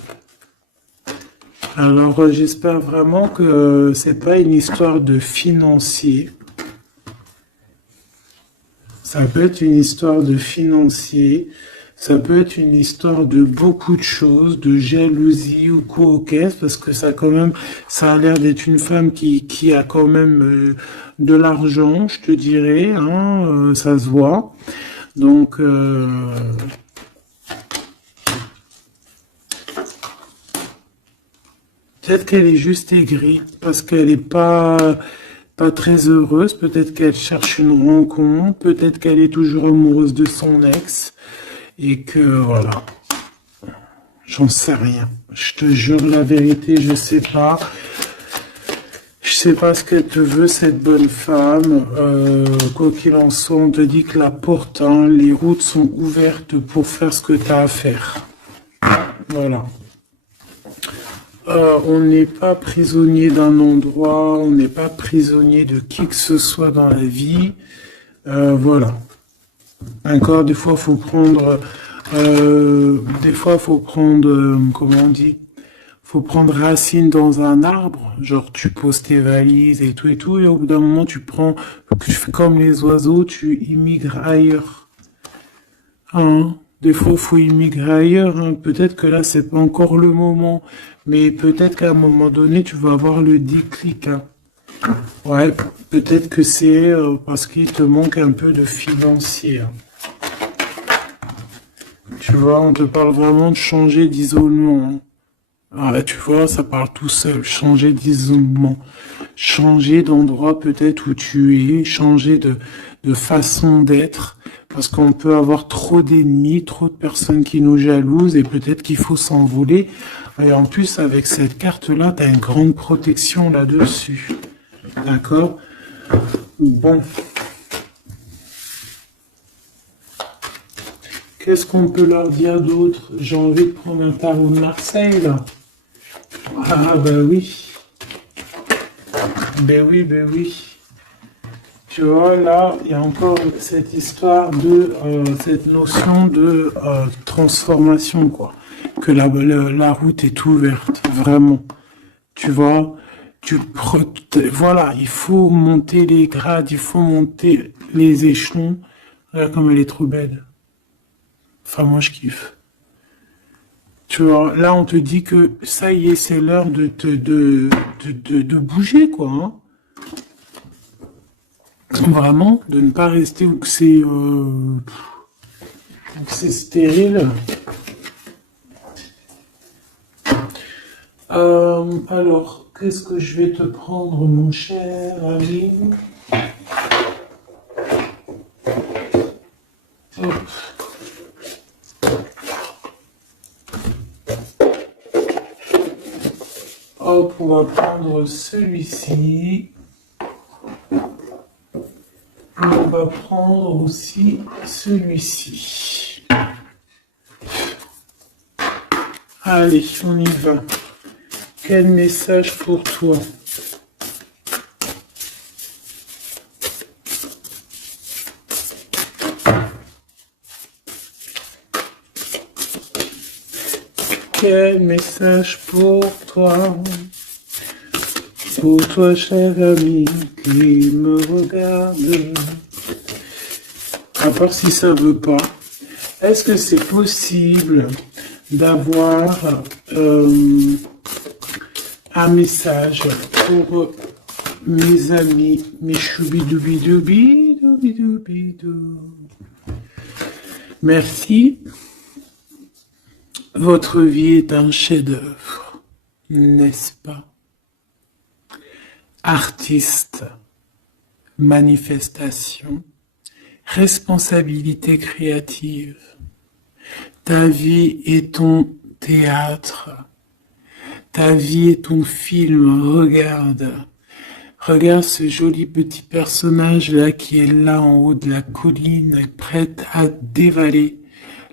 Alors, j'espère vraiment que c'est pas une histoire de financier. Ça peut être une histoire de financier, ça peut être une histoire de beaucoup de choses, de jalousie ou quoi au caisse, parce que ça quand même, ça a l'air d'être une femme qui a quand même de l'argent, je te dirais, hein, ça se voit. Donc, peut-être qu'elle est juste aigrie, parce qu'elle est pas très heureuse, peut-être qu'elle cherche une rencontre, peut-être qu'elle est toujours amoureuse de son ex, et que voilà, j'en sais rien. Je te jure la vérité, je sais pas. Je sais pas ce qu'elle te veut, cette bonne femme. Quoi qu'il en soit, on te dit que la porte, hein, les routes sont ouvertes pour faire ce que tu as à faire. Voilà. On n'est pas prisonnier d'un endroit, on n'est pas prisonnier de qui que ce soit dans la vie. Voilà. Encore des fois, faut prendre, comment on dit, faut prendre racine dans un arbre. Genre, tu poses tes valises et tout, et au bout d'un moment, tu fais comme les oiseaux, tu immigres ailleurs. Hein? Des fois, il faut immigrer ailleurs, hein. Peut-être que là, c'est pas encore le moment. Mais peut-être qu'à un moment donné, tu vas avoir le déclic, hein. Ouais, peut-être que c'est parce qu'il te manque un peu de financier, hein. Tu vois, on te parle vraiment de changer d'isolement, hein. Ah, là, tu vois, ça parle tout seul. Changer d'isolement. Changer d'endroit peut-être où tu es. Changer de façon d'être. Parce qu'on peut avoir trop d'ennemis, trop de personnes qui nous jalousent et peut-être qu'il faut s'envoler. Et en plus, avec cette carte-là, tu as une grande protection là-dessus. D'accord? Bon. Qu'est-ce qu'on peut leur dire d'autre? J'ai envie de prendre un tarot de Marseille, là. Ah, ben oui. Ben oui, ben oui. Tu vois, là, il y a encore cette histoire de, cette notion de transformation, quoi. Que la route est ouverte, vraiment. Tu vois, voilà, il faut monter les grades, il faut monter les échelons. Regarde comme elle est trop belle. Enfin, moi, je kiffe. Tu vois, là, on te dit que ça y est, c'est l'heure de bouger, quoi. Hein. Vraiment, de ne pas rester où que c'est stérile. Alors, qu'est-ce que je vais te prendre, mon cher ami? Hop. Hop, on va prendre celui-ci. On va prendre aussi celui-ci. Allez, on y va. Quel message pour toi? Quel message pour toi? Pour toi, cher ami, qui me regarde. À part si ça veut pas. Est-ce que c'est possible d'avoir un message pour mes amis, mes choubidoubidoubidoubidou. Merci. Votre vie est un chef-d'œuvre, n'est-ce pas? Artiste, manifestation, responsabilité créative. Ta vie est ton théâtre. Ta vie est ton film. Regarde. Regarde ce joli petit personnage-là qui est là en haut de la colline, prête à dévaler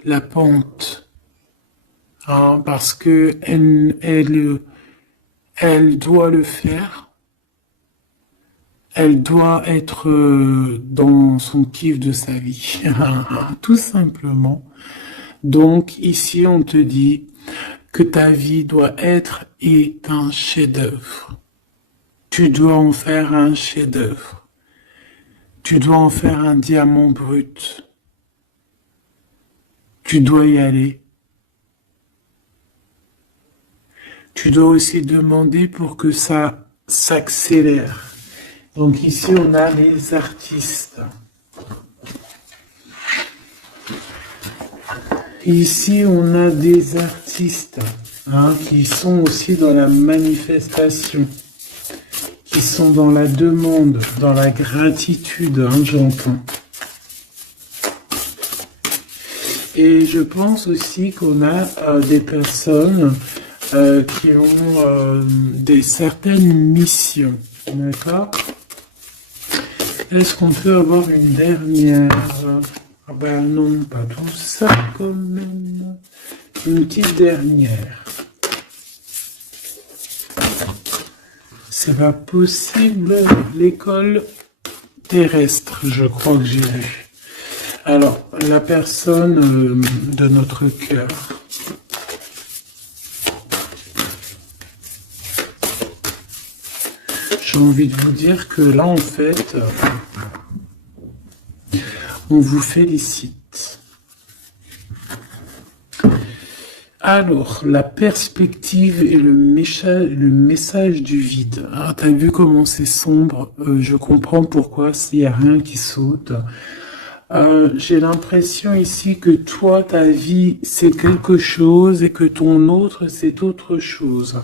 la pente. Hein, parce que elle doit le faire. Elle doit être dans son kiff de sa vie, tout simplement. Donc ici, on te dit que ta vie doit être un chef-d'œuvre. Tu dois en faire un chef-d'œuvre. Tu dois en faire un diamant brut. Tu dois y aller. Tu dois aussi demander pour que ça s'accélère. Donc ici, on a les artistes. Ici, on a des artistes qui sont aussi dans la manifestation, qui sont dans la demande, dans la gratitude, j'entends. Et je pense aussi qu'on a des personnes qui ont certaines missions, d'accord? Est-ce qu'on peut avoir une dernière? Ah ben non, pas tout ça quand même. Une petite dernière. C'est pas possible. L'école terrestre, je crois que j'ai vu. Alors, la personne de notre cœur. J'ai envie de vous dire que là, en fait, on vous félicite. Alors, la perspective et le message du vide. Ah, t'as vu comment c'est sombre? Je comprends pourquoi s'il n'y a rien qui saute. J'ai l'impression ici que toi, ta vie, c'est quelque chose et que ton autre, c'est autre chose.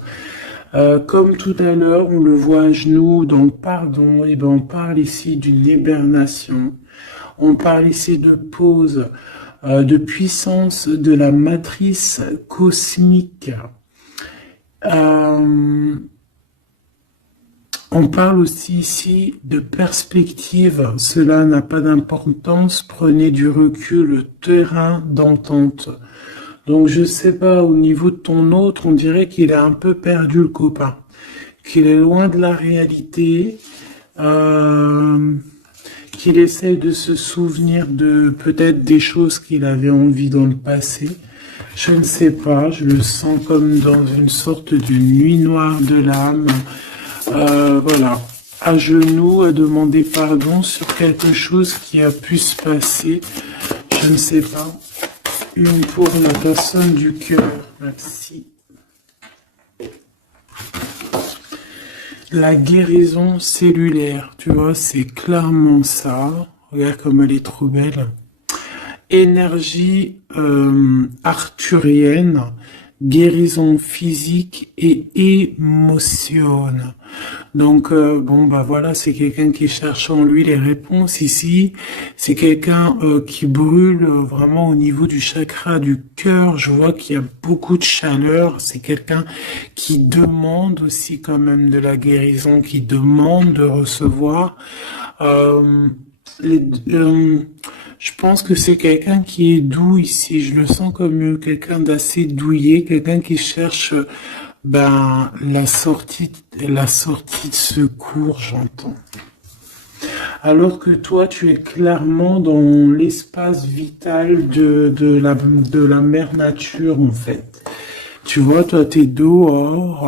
Comme tout à l'heure, on le voit à genoux dans le pardon, et ben on parle ici d'une hibernation. On parle ici de pause, de puissance de la matrice cosmique. On parle aussi ici de perspective. Cela n'a pas d'importance. Prenez du recul, terrain d'entente. Donc je sais pas, au niveau de ton autre, on dirait qu'il a un peu perdu le copain, qu'il est loin de la réalité. qu'il essaye de se souvenir de peut-être des choses qu'il avait envie dans le passé. Je ne sais pas, je le sens comme dans une sorte de nuit noire de l'âme. Voilà, à genoux, à demander pardon sur quelque chose qui a pu se passer. Je ne sais pas. Une pour la personne du cœur. Merci. La guérison cellulaire, tu vois, c'est clairement ça. Regarde comme elle est trop belle. Énergie arthurienne, guérison physique et émotion. Donc, bon, bah voilà, c'est quelqu'un qui cherche en lui les réponses ici. C'est quelqu'un qui brûle vraiment au niveau du chakra du cœur. Je vois qu'il y a beaucoup de chaleur. C'est quelqu'un qui demande aussi quand même de la guérison, qui demande de recevoir. Je pense que c'est quelqu'un qui est doux ici. Je le sens comme quelqu'un d'assez douillet, quelqu'un qui cherche la sortie de secours, j'entends. Alors que toi, tu es clairement dans l'espace vital de la mère nature, en fait. Tu vois, toi, t'es dehors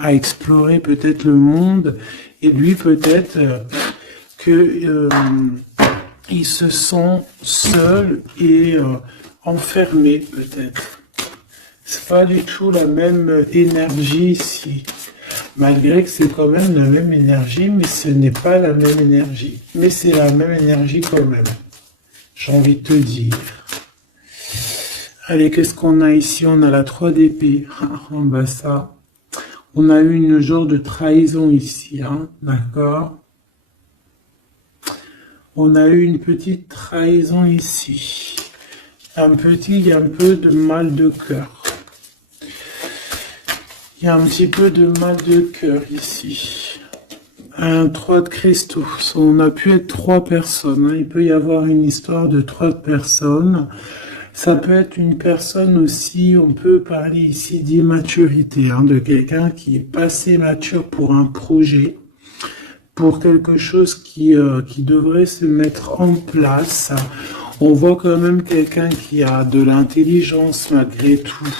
à explorer peut-être le monde, et lui, peut-être que il se sent seul et enfermé, peut-être. C'est pas du tout la même énergie ici. Malgré que c'est quand même la même énergie, mais ce n'est pas la même énergie. Mais c'est la même énergie quand même. J'ai envie de te dire. Allez, qu'est-ce qu'on a ici? On a la 3 d'épée. Bah ça. On a eu une genre de trahison ici, hein, d'accord? On a eu une petite trahison ici. Il y a un peu de mal de cœur. Il y a un petit peu de mal de cœur ici. Un 3 de cristaux. On a pu être 3 personnes. Hein. Il peut y avoir une histoire de 3 personnes. Ça peut être une personne aussi, on peut parler ici d'immaturité, hein, de quelqu'un qui est pas assez mature pour un projet, pour quelque chose qui devrait se mettre en place. On voit quand même quelqu'un qui a de l'intelligence malgré tout,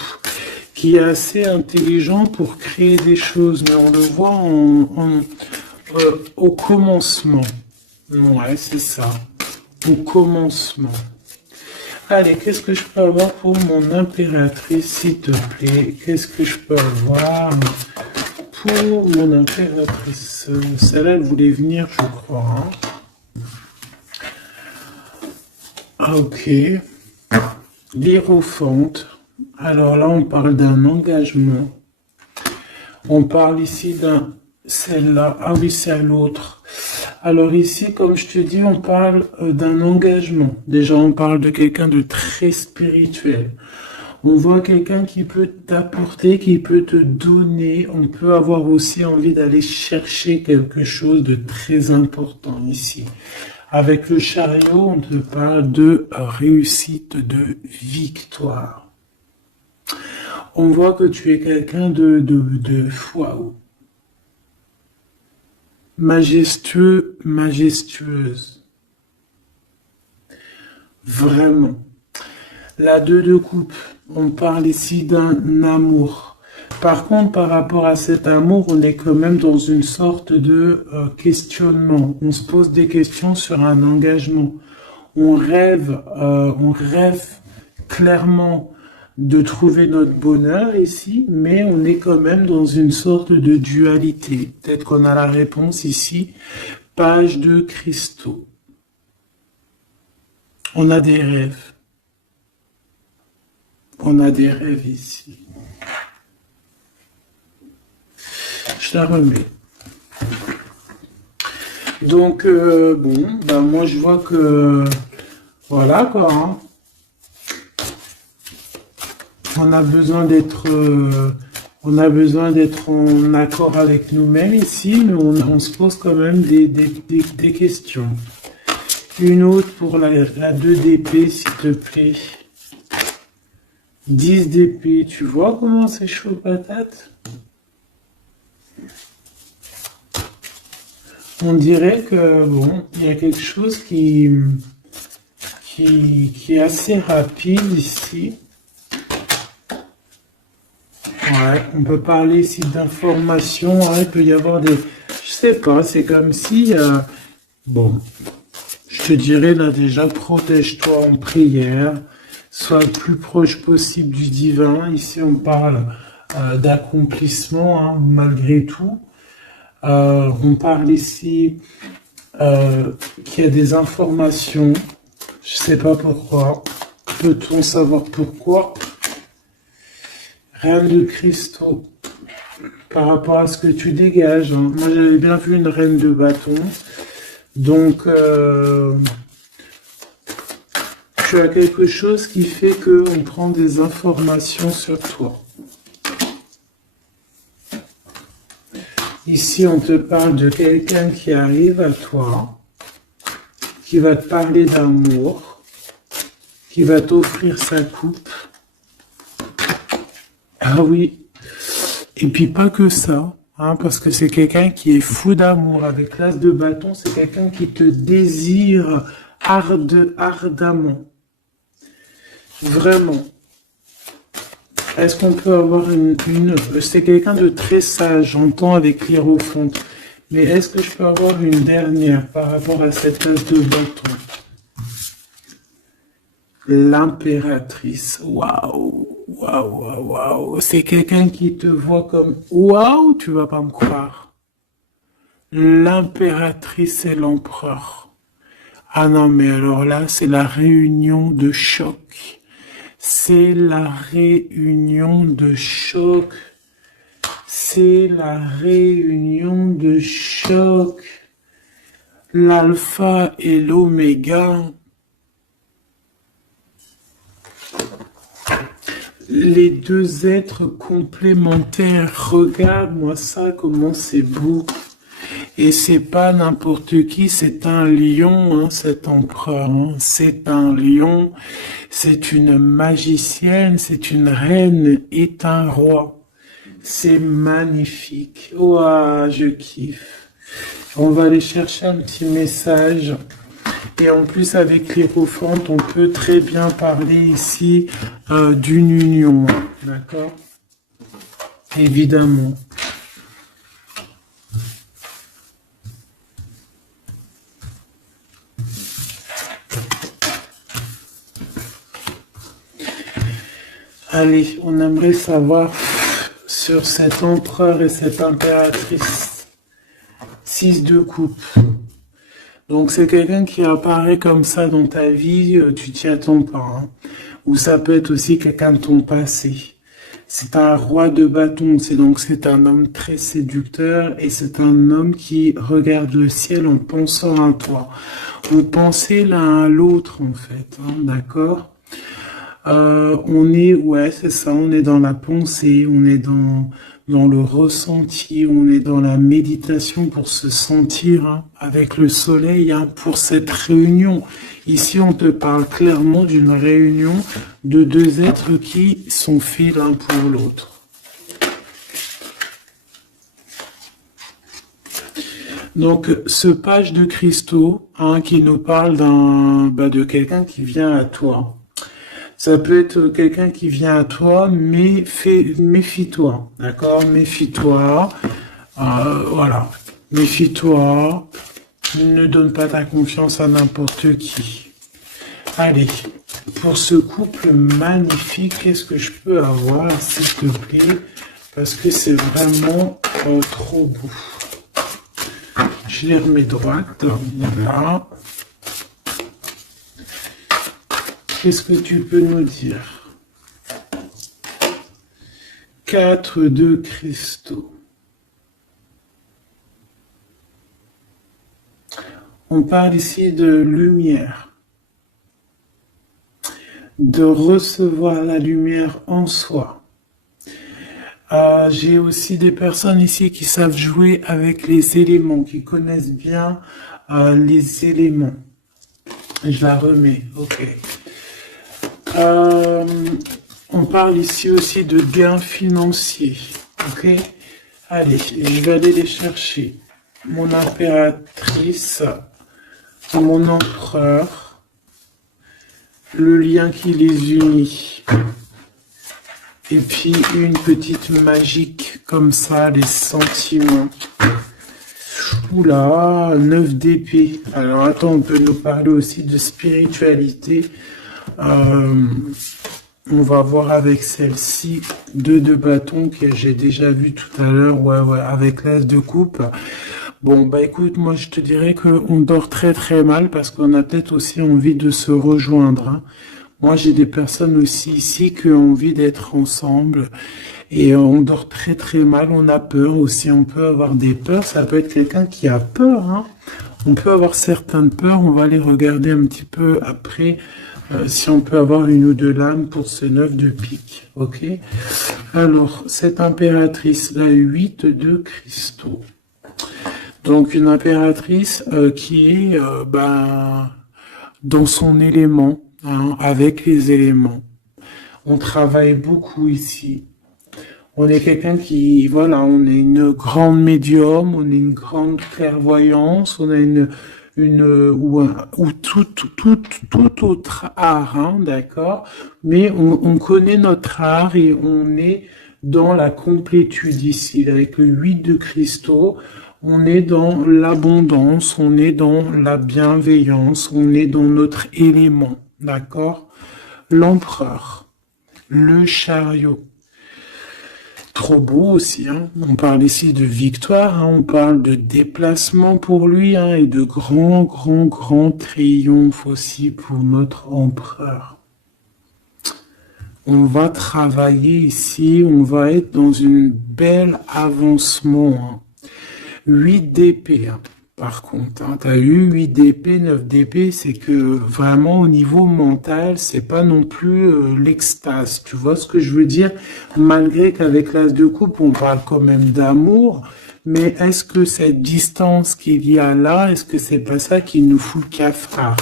qui est assez intelligent pour créer des choses, mais on le voit au commencement. Ouais, c'est ça, au commencement. Allez, qu'est-ce que je peux avoir pour mon impératrice, s'il te plaît? Qu'est-ce que je peux avoir pour mon impératrice? Celle-là, elle voulait venir, je crois. Hein. Ah, ok. L'Hiérophante. Alors là, on parle d'un engagement. On parle ici d'un... Celle-là. Ah oui, c'est à l'autre. Alors ici, comme je te dis, on parle d'un engagement. Déjà, on parle de quelqu'un de très spirituel. On voit quelqu'un qui peut t'apporter, qui peut te donner. On peut avoir aussi envie d'aller chercher quelque chose de très important ici. Avec le chariot, on te parle de réussite, de victoire. On voit que tu es quelqu'un de waouh. Majestueux, majestueuse. Vraiment. La 2 de coupe, on parle ici d'un amour. Par contre, par rapport à cet amour, on est quand même dans une sorte de questionnement. On se pose des questions sur un engagement. On rêve clairement de trouver notre bonheur ici, mais on est quand même dans une sorte de dualité. Peut-être qu'on a la réponse ici. Page de cristaux. On a des rêves. On a des rêves ici. Je la remets. Donc, bon, moi je vois que... Voilà quoi, hein. On a besoin d'être en accord avec nous-mêmes ici, mais on se pose quand même des questions. Une autre pour la 2 d'épée, s'il te plaît. 10 d'épée, tu vois comment c'est chaud patate? On dirait que, bon, il y a quelque chose qui est assez rapide ici. Ouais, on peut parler ici d'informations, hein, il peut y avoir des... Je sais pas, c'est comme si... bon, je te dirais là déjà, protège-toi en prière, sois le plus proche possible du divin. Ici, on parle d'accomplissement, hein, malgré tout. On parle ici qu'il y a des informations. Je sais pas pourquoi. Peut-on savoir pourquoi? Reine de cristaux. Par rapport à ce que tu dégages, hein. Moi, j'avais bien vu une reine de bâton. Donc, tu as quelque chose qui fait qu'on prend des informations sur toi. Ici, on te parle de quelqu'un qui arrive à toi, qui va te parler d'amour, qui va t'offrir sa coupe. Ah oui, et puis pas que ça, hein, parce que c'est quelqu'un qui est fou d'amour. Avec l'as de bâton, c'est quelqu'un qui te désire ardemment. Vraiment. Est-ce qu'on peut avoir c'est quelqu'un de très sage, j'entends avec l'hiérophante. Mais est-ce que je peux avoir une dernière par rapport à cette as de bâton? L'impératrice. Waouh, waouh, waouh, waouh. C'est quelqu'un qui te voit comme waouh, tu vas pas me croire. L'impératrice et l'empereur. Ah non, mais alors là, c'est la réunion de choc. C'est la réunion de choc. C'est la réunion de choc. L'alpha et l'oméga. Les deux êtres complémentaires. Regarde-moi ça, comment c'est beau. Et c'est pas n'importe qui, c'est un lion, hein, cet empereur. Hein. C'est un lion, c'est une magicienne, c'est une reine et un roi. C'est magnifique. Ouah, je kiffe. On va aller chercher un petit message. Et en plus, avec l'hiérophante, on peut très bien parler ici d'une union. D'accord? Évidemment. Allez, on aimerait savoir sur cet empereur et cette impératrice. 6 de coupe. Donc c'est quelqu'un qui apparaît comme ça dans ta vie, tu t'y attends pas. Hein. Ou ça peut être aussi quelqu'un de ton passé. C'est un roi de bâton, c'est un homme très séducteur et c'est un homme qui regarde le ciel en pensant à toi. Vous pensez l'un à l'autre en fait, hein, d'accord? Ouais, c'est ça, on est dans la pensée, on est dans le ressenti, on est dans la méditation pour se sentir hein, avec le soleil hein, pour cette réunion. Ici, on te parle clairement d'une réunion de deux êtres qui sont faits l'un pour l'autre. Donc, ce page de cristaux hein, qui nous parle de quelqu'un qui vient à toi. Ça peut être quelqu'un qui vient à toi, mais méfie-toi, d'accord? Méfie-toi, voilà. Méfie-toi, ne donne pas ta confiance à n'importe qui. Allez, pour ce couple magnifique, qu'est-ce que je peux avoir, s'il te plaît? Parce que c'est vraiment trop beau. Je les remets droite, voilà. Qu'est-ce que tu peux nous dire? 4 de cristaux. On parle ici de lumière. De recevoir la lumière en soi. J'ai aussi des personnes ici qui savent jouer avec les éléments, qui connaissent bien les éléments. Je la remets, ok. On parle ici aussi de gains financiers. Ok? Allez, je vais aller les chercher. mon impératrice, mon empereur, le lien qui les unit. Et puis une petite magique comme ça, les sentiments. Oula, 9 d'épée. Alors attends, on peut nous parler aussi de spiritualité. On va voir avec celle-ci, 2 de bâton que j'ai déjà vu tout à l'heure, ouais, avec l'as de coupe. Bon, bah écoute, moi je te dirais qu'on dort très très mal parce qu'on a peut-être aussi envie de se rejoindre, hein. Moi j'ai des personnes aussi ici qui ont envie d'être ensemble et on dort très très mal, on a peur aussi, on peut avoir des peurs, ça peut être quelqu'un qui a peur, hein. On peut avoir certaines peurs, on va les regarder un petit peu après. Si on peut avoir une ou deux lames pour ce 9 de pique, ok? Alors, cette impératrice, la 8 de cristaux. Donc, une impératrice qui est dans son élément, hein, avec les éléments. On travaille beaucoup ici. On est quelqu'un qui, voilà, on est une grande médium, on est une grande clairvoyance, on a ou tout autre art, hein, d'accord? Mais on connaît notre art et on est dans la complétude ici. Avec le 8 de cristaux, on est dans l'abondance, on est dans la bienveillance, on est dans notre élément, d'accord? L'empereur, le chariot. Trop beau aussi, hein. On parle ici de victoire, hein. On parle de déplacement pour lui, hein, et de grand triomphe aussi pour notre empereur. On va travailler ici, on va être dans une belle avancement, hein. 8 d'épée, hein. Par contre, hein, tu as eu 8 d'épée, 9 d'épée, c'est que vraiment au niveau mental, c'est pas non plus l'extase. Tu vois ce que je veux dire? Malgré qu'avec l'as de coupe, on parle quand même d'amour, mais est-ce que cette distance qu'il y a là, est-ce que c'est pas ça qui nous fout le cafard?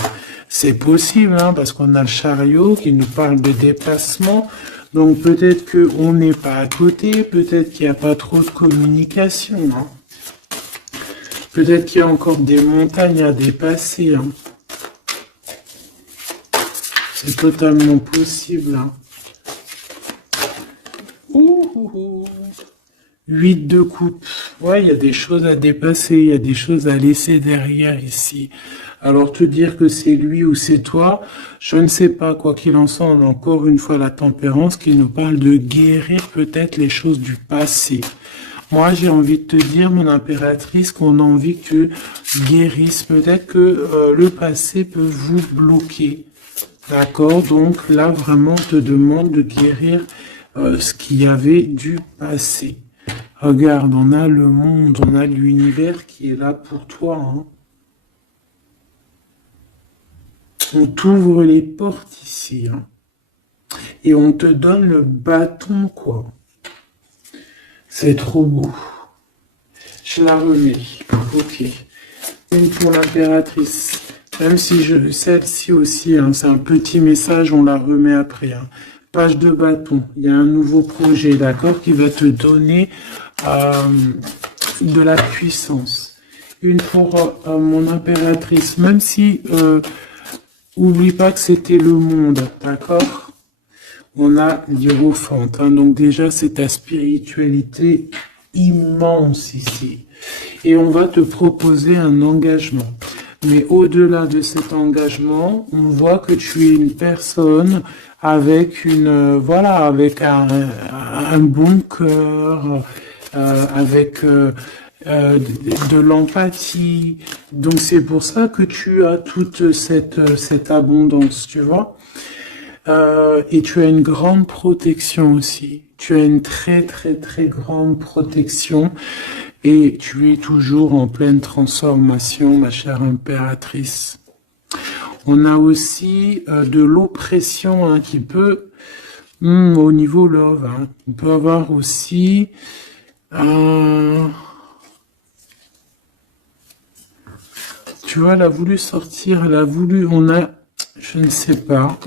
C'est possible, hein, parce qu'on a le chariot qui nous parle de déplacement. Donc peut-être qu'on n'est pas à côté, peut-être qu'il n'y a pas trop de communication, hein. Peut-être qu'il y a encore des montagnes à dépasser, hein. C'est totalement possible, hein. 8 de coupe. Ouais, il y a des choses à dépasser, il y a des choses à laisser derrière ici. Alors te dire que c'est lui ou c'est toi, je ne sais pas. Quoi qu'il en soit, on a encore une fois la tempérance qui nous parle de guérir peut-être les choses du passé. Moi, j'ai envie de te dire, mon impératrice, qu'on a envie que tu guérisses. Peut-être que le passé peut vous bloquer. D'accord? Donc là, vraiment, on te demande de guérir ce qu'il y avait du passé. Regarde, on a le monde, on a l'univers qui est là pour toi, hein. On t'ouvre les portes ici, hein. Et on te donne le bâton, quoi. C'est trop beau. Je la remets. Ok. Une pour l'impératrice. Même si celle-ci aussi, hein, c'est un petit message, on la remet après, hein. Page de bâton. Il y a un nouveau projet, d'accord, qui va te donner de la puissance. Une pour mon impératrice. Même si, oublie pas que c'était le monde, d'accord? On a l'hiérophante, hein, donc déjà c'est ta spiritualité immense ici. Et on va te proposer un engagement. Mais au-delà de cet engagement, on voit que tu es une personne avec avec un bon cœur, avec de l'empathie. Donc c'est pour ça que tu as toute cette abondance, tu vois. Et tu as une grande protection aussi. Tu as une très grande protection et tu es toujours en pleine transformation, ma chère impératrice. On a aussi de l'oppression, hein, qui peut, au niveau love, hein, on peut avoir aussi tu vois, elle a voulu sortir, je ne sais pas.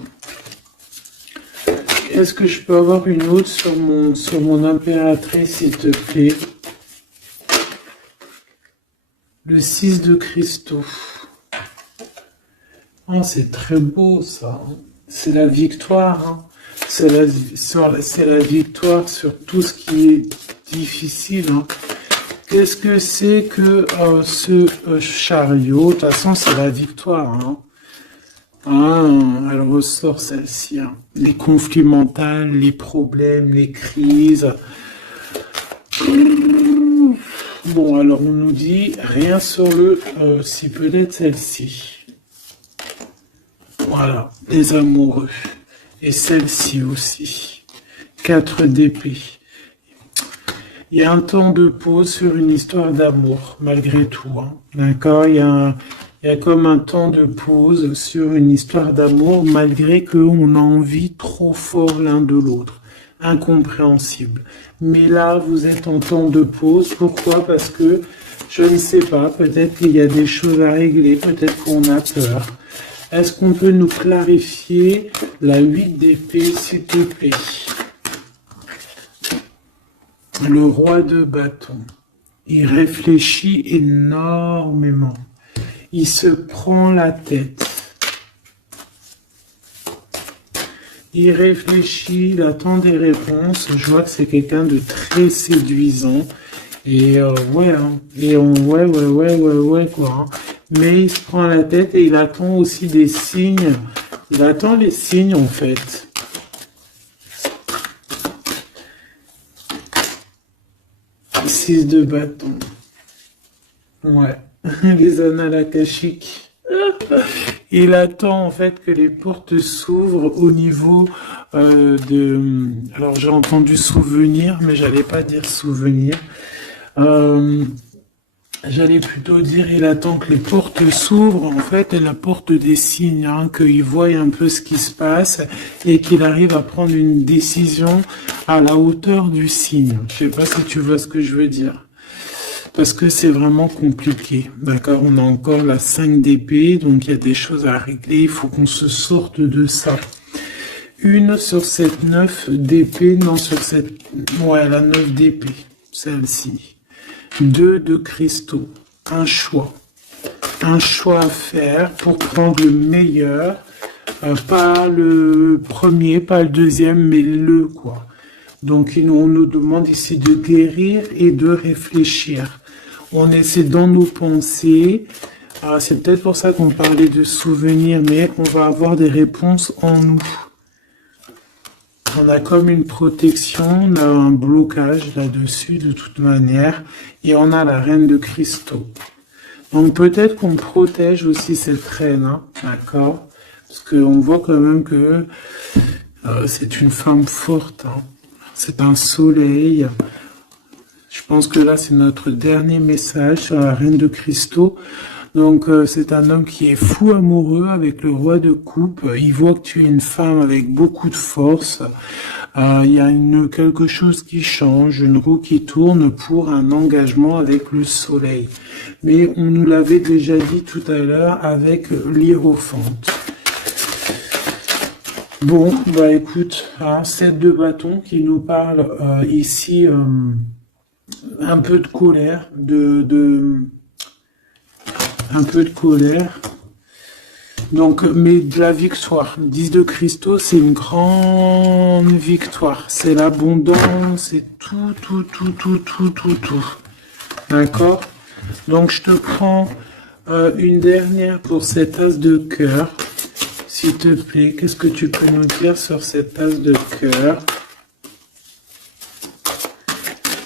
Est-ce que je peux avoir une autre sur mon impératrice, s'il te plaît? Le 6 de cristaux. Oh, c'est très beau ça. C'est la victoire. Hein. C'est la victoire sur tout ce qui est difficile. Hein. Qu'est-ce que c'est que ce chariot? De toute façon, c'est la victoire. Hein. Ah, elle ressort celle-ci. Hein. Les conflits mentaux, les problèmes, les crises. Bon, alors on nous dit rien sur le si peut-être celle-ci. Voilà, les amoureux. Et celle-ci aussi. 4 d'épée. Il y a un temps de pause sur une histoire d'amour, malgré tout. Hein. D'accord, il y a comme un temps de pause sur une histoire d'amour, malgré qu'on a envie trop fort l'un de l'autre. Incompréhensible. Mais là, vous êtes en temps de pause. Pourquoi? Parce que, je ne sais pas, peut-être qu'il y a des choses à régler, peut-être qu'on a peur. Est-ce qu'on peut nous clarifier la 8 d'épée, s'il te plaît? Le roi de bâton. Il réfléchit énormément. Il se prend la tête. Il réfléchit, il attend des réponses. Je vois que c'est quelqu'un de très séduisant. Et ouais, hein. Et ouais, quoi. Hein. Mais il se prend la tête et il attend aussi des signes. Il attend les signes, en fait. Six de bâton. Ouais. Les annales akashiques. Il attend en fait que les portes s'ouvrent au niveau de... Alors j'ai entendu souvenir, mais j'allais pas dire souvenir. J'allais plutôt dire il attend que les portes s'ouvrent, en fait, et la porte des signes, hein, qu'il voie un peu ce qui se passe et qu'il arrive à prendre une décision à la hauteur du signe. Je sais pas si tu vois ce que je veux dire. Parce que c'est vraiment compliqué. D'accord, on a encore la 5 d'épée, donc il y a des choses à régler, il faut qu'on se sorte de ça. Une sur cette 9 d'épée, non sur cette... Ouais, la 9 d'épée, celle-ci. 2 de cristaux, un choix. Un choix à faire pour prendre le meilleur, pas le premier, pas le deuxième, mais le quoi. Donc on nous demande ici de guérir et de réfléchir. On essaie dans nos pensées. C'est peut-être pour ça qu'on parlait de souvenirs, mais on va avoir des réponses en nous. On a comme une protection, on a un blocage là-dessus de toute manière, et on a la reine de cristaux. Donc peut-être qu'on protège aussi cette reine, hein, d'accord? Parce qu'on voit quand même que c'est une femme forte, hein. C'est un soleil. Je pense que là, c'est notre dernier message sur la reine de cristaux. Donc, c'est un homme qui est fou amoureux avec le roi de coupe. Il voit que tu es une femme avec beaucoup de force. Il y a quelque chose qui change, une roue qui tourne pour un engagement avec le soleil. Mais on nous l'avait déjà dit tout à l'heure avec l'hiérophante. Bon, bah écoute, 7 de bâton qui nous parle ici un peu de colère, un peu de colère. Donc, mais de la victoire. 10 de cristaux, c'est une grande victoire. C'est l'abondance, c'est tout. D'accord? Donc, je te prends une dernière pour cet as de cœur. S'il te plaît, qu'est-ce que tu peux nous dire sur cette as de cœur?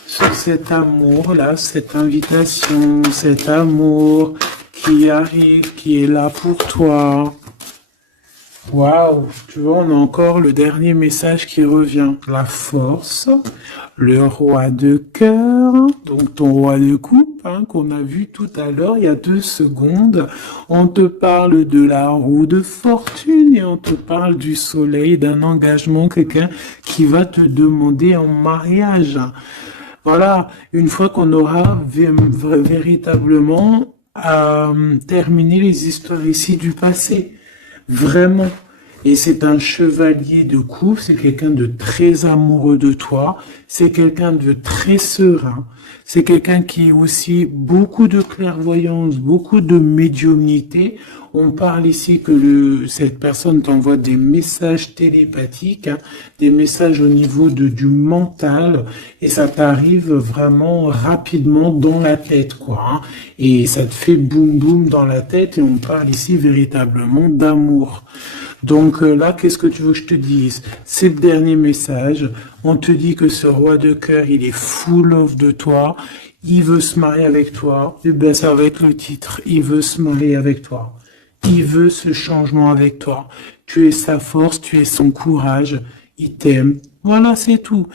Sur cet amour-là, cette invitation, cet amour qui arrive, qui est là pour toi. Waouh, tu vois, on a encore le dernier message qui revient. La force, le roi de cœur, donc ton roi de coupe, hein, qu'on a vu tout à l'heure, il y a 2 secondes. On te parle de la roue de fortune et on te parle du soleil, d'un engagement, quelqu'un qui va te demander en mariage. Voilà, une fois qu'on aura véritablement terminé les histoires ici du passé. Vraiment. Et c'est un chevalier de coupe, c'est quelqu'un de très amoureux de toi, c'est quelqu'un de très serein, c'est quelqu'un qui a aussi beaucoup de clairvoyance, beaucoup de médiumnité. On parle ici que cette personne t'envoie des messages télépathiques, hein, des messages au niveau du mental, et ça t'arrive vraiment rapidement dans la tête, quoi, hein. Et ça te fait boum boum dans la tête, et on parle ici véritablement d'amour. Donc là, qu'est-ce que tu veux que je te dise? C'est le dernier message. On te dit que ce roi de cœur, il est full of de toi. Il veut se marier avec toi. Et bien, ça va être le titre. Il veut se marier avec toi. Il veut ce changement avec toi. Tu es sa force, tu es son courage. Il t'aime. Voilà, c'est tout.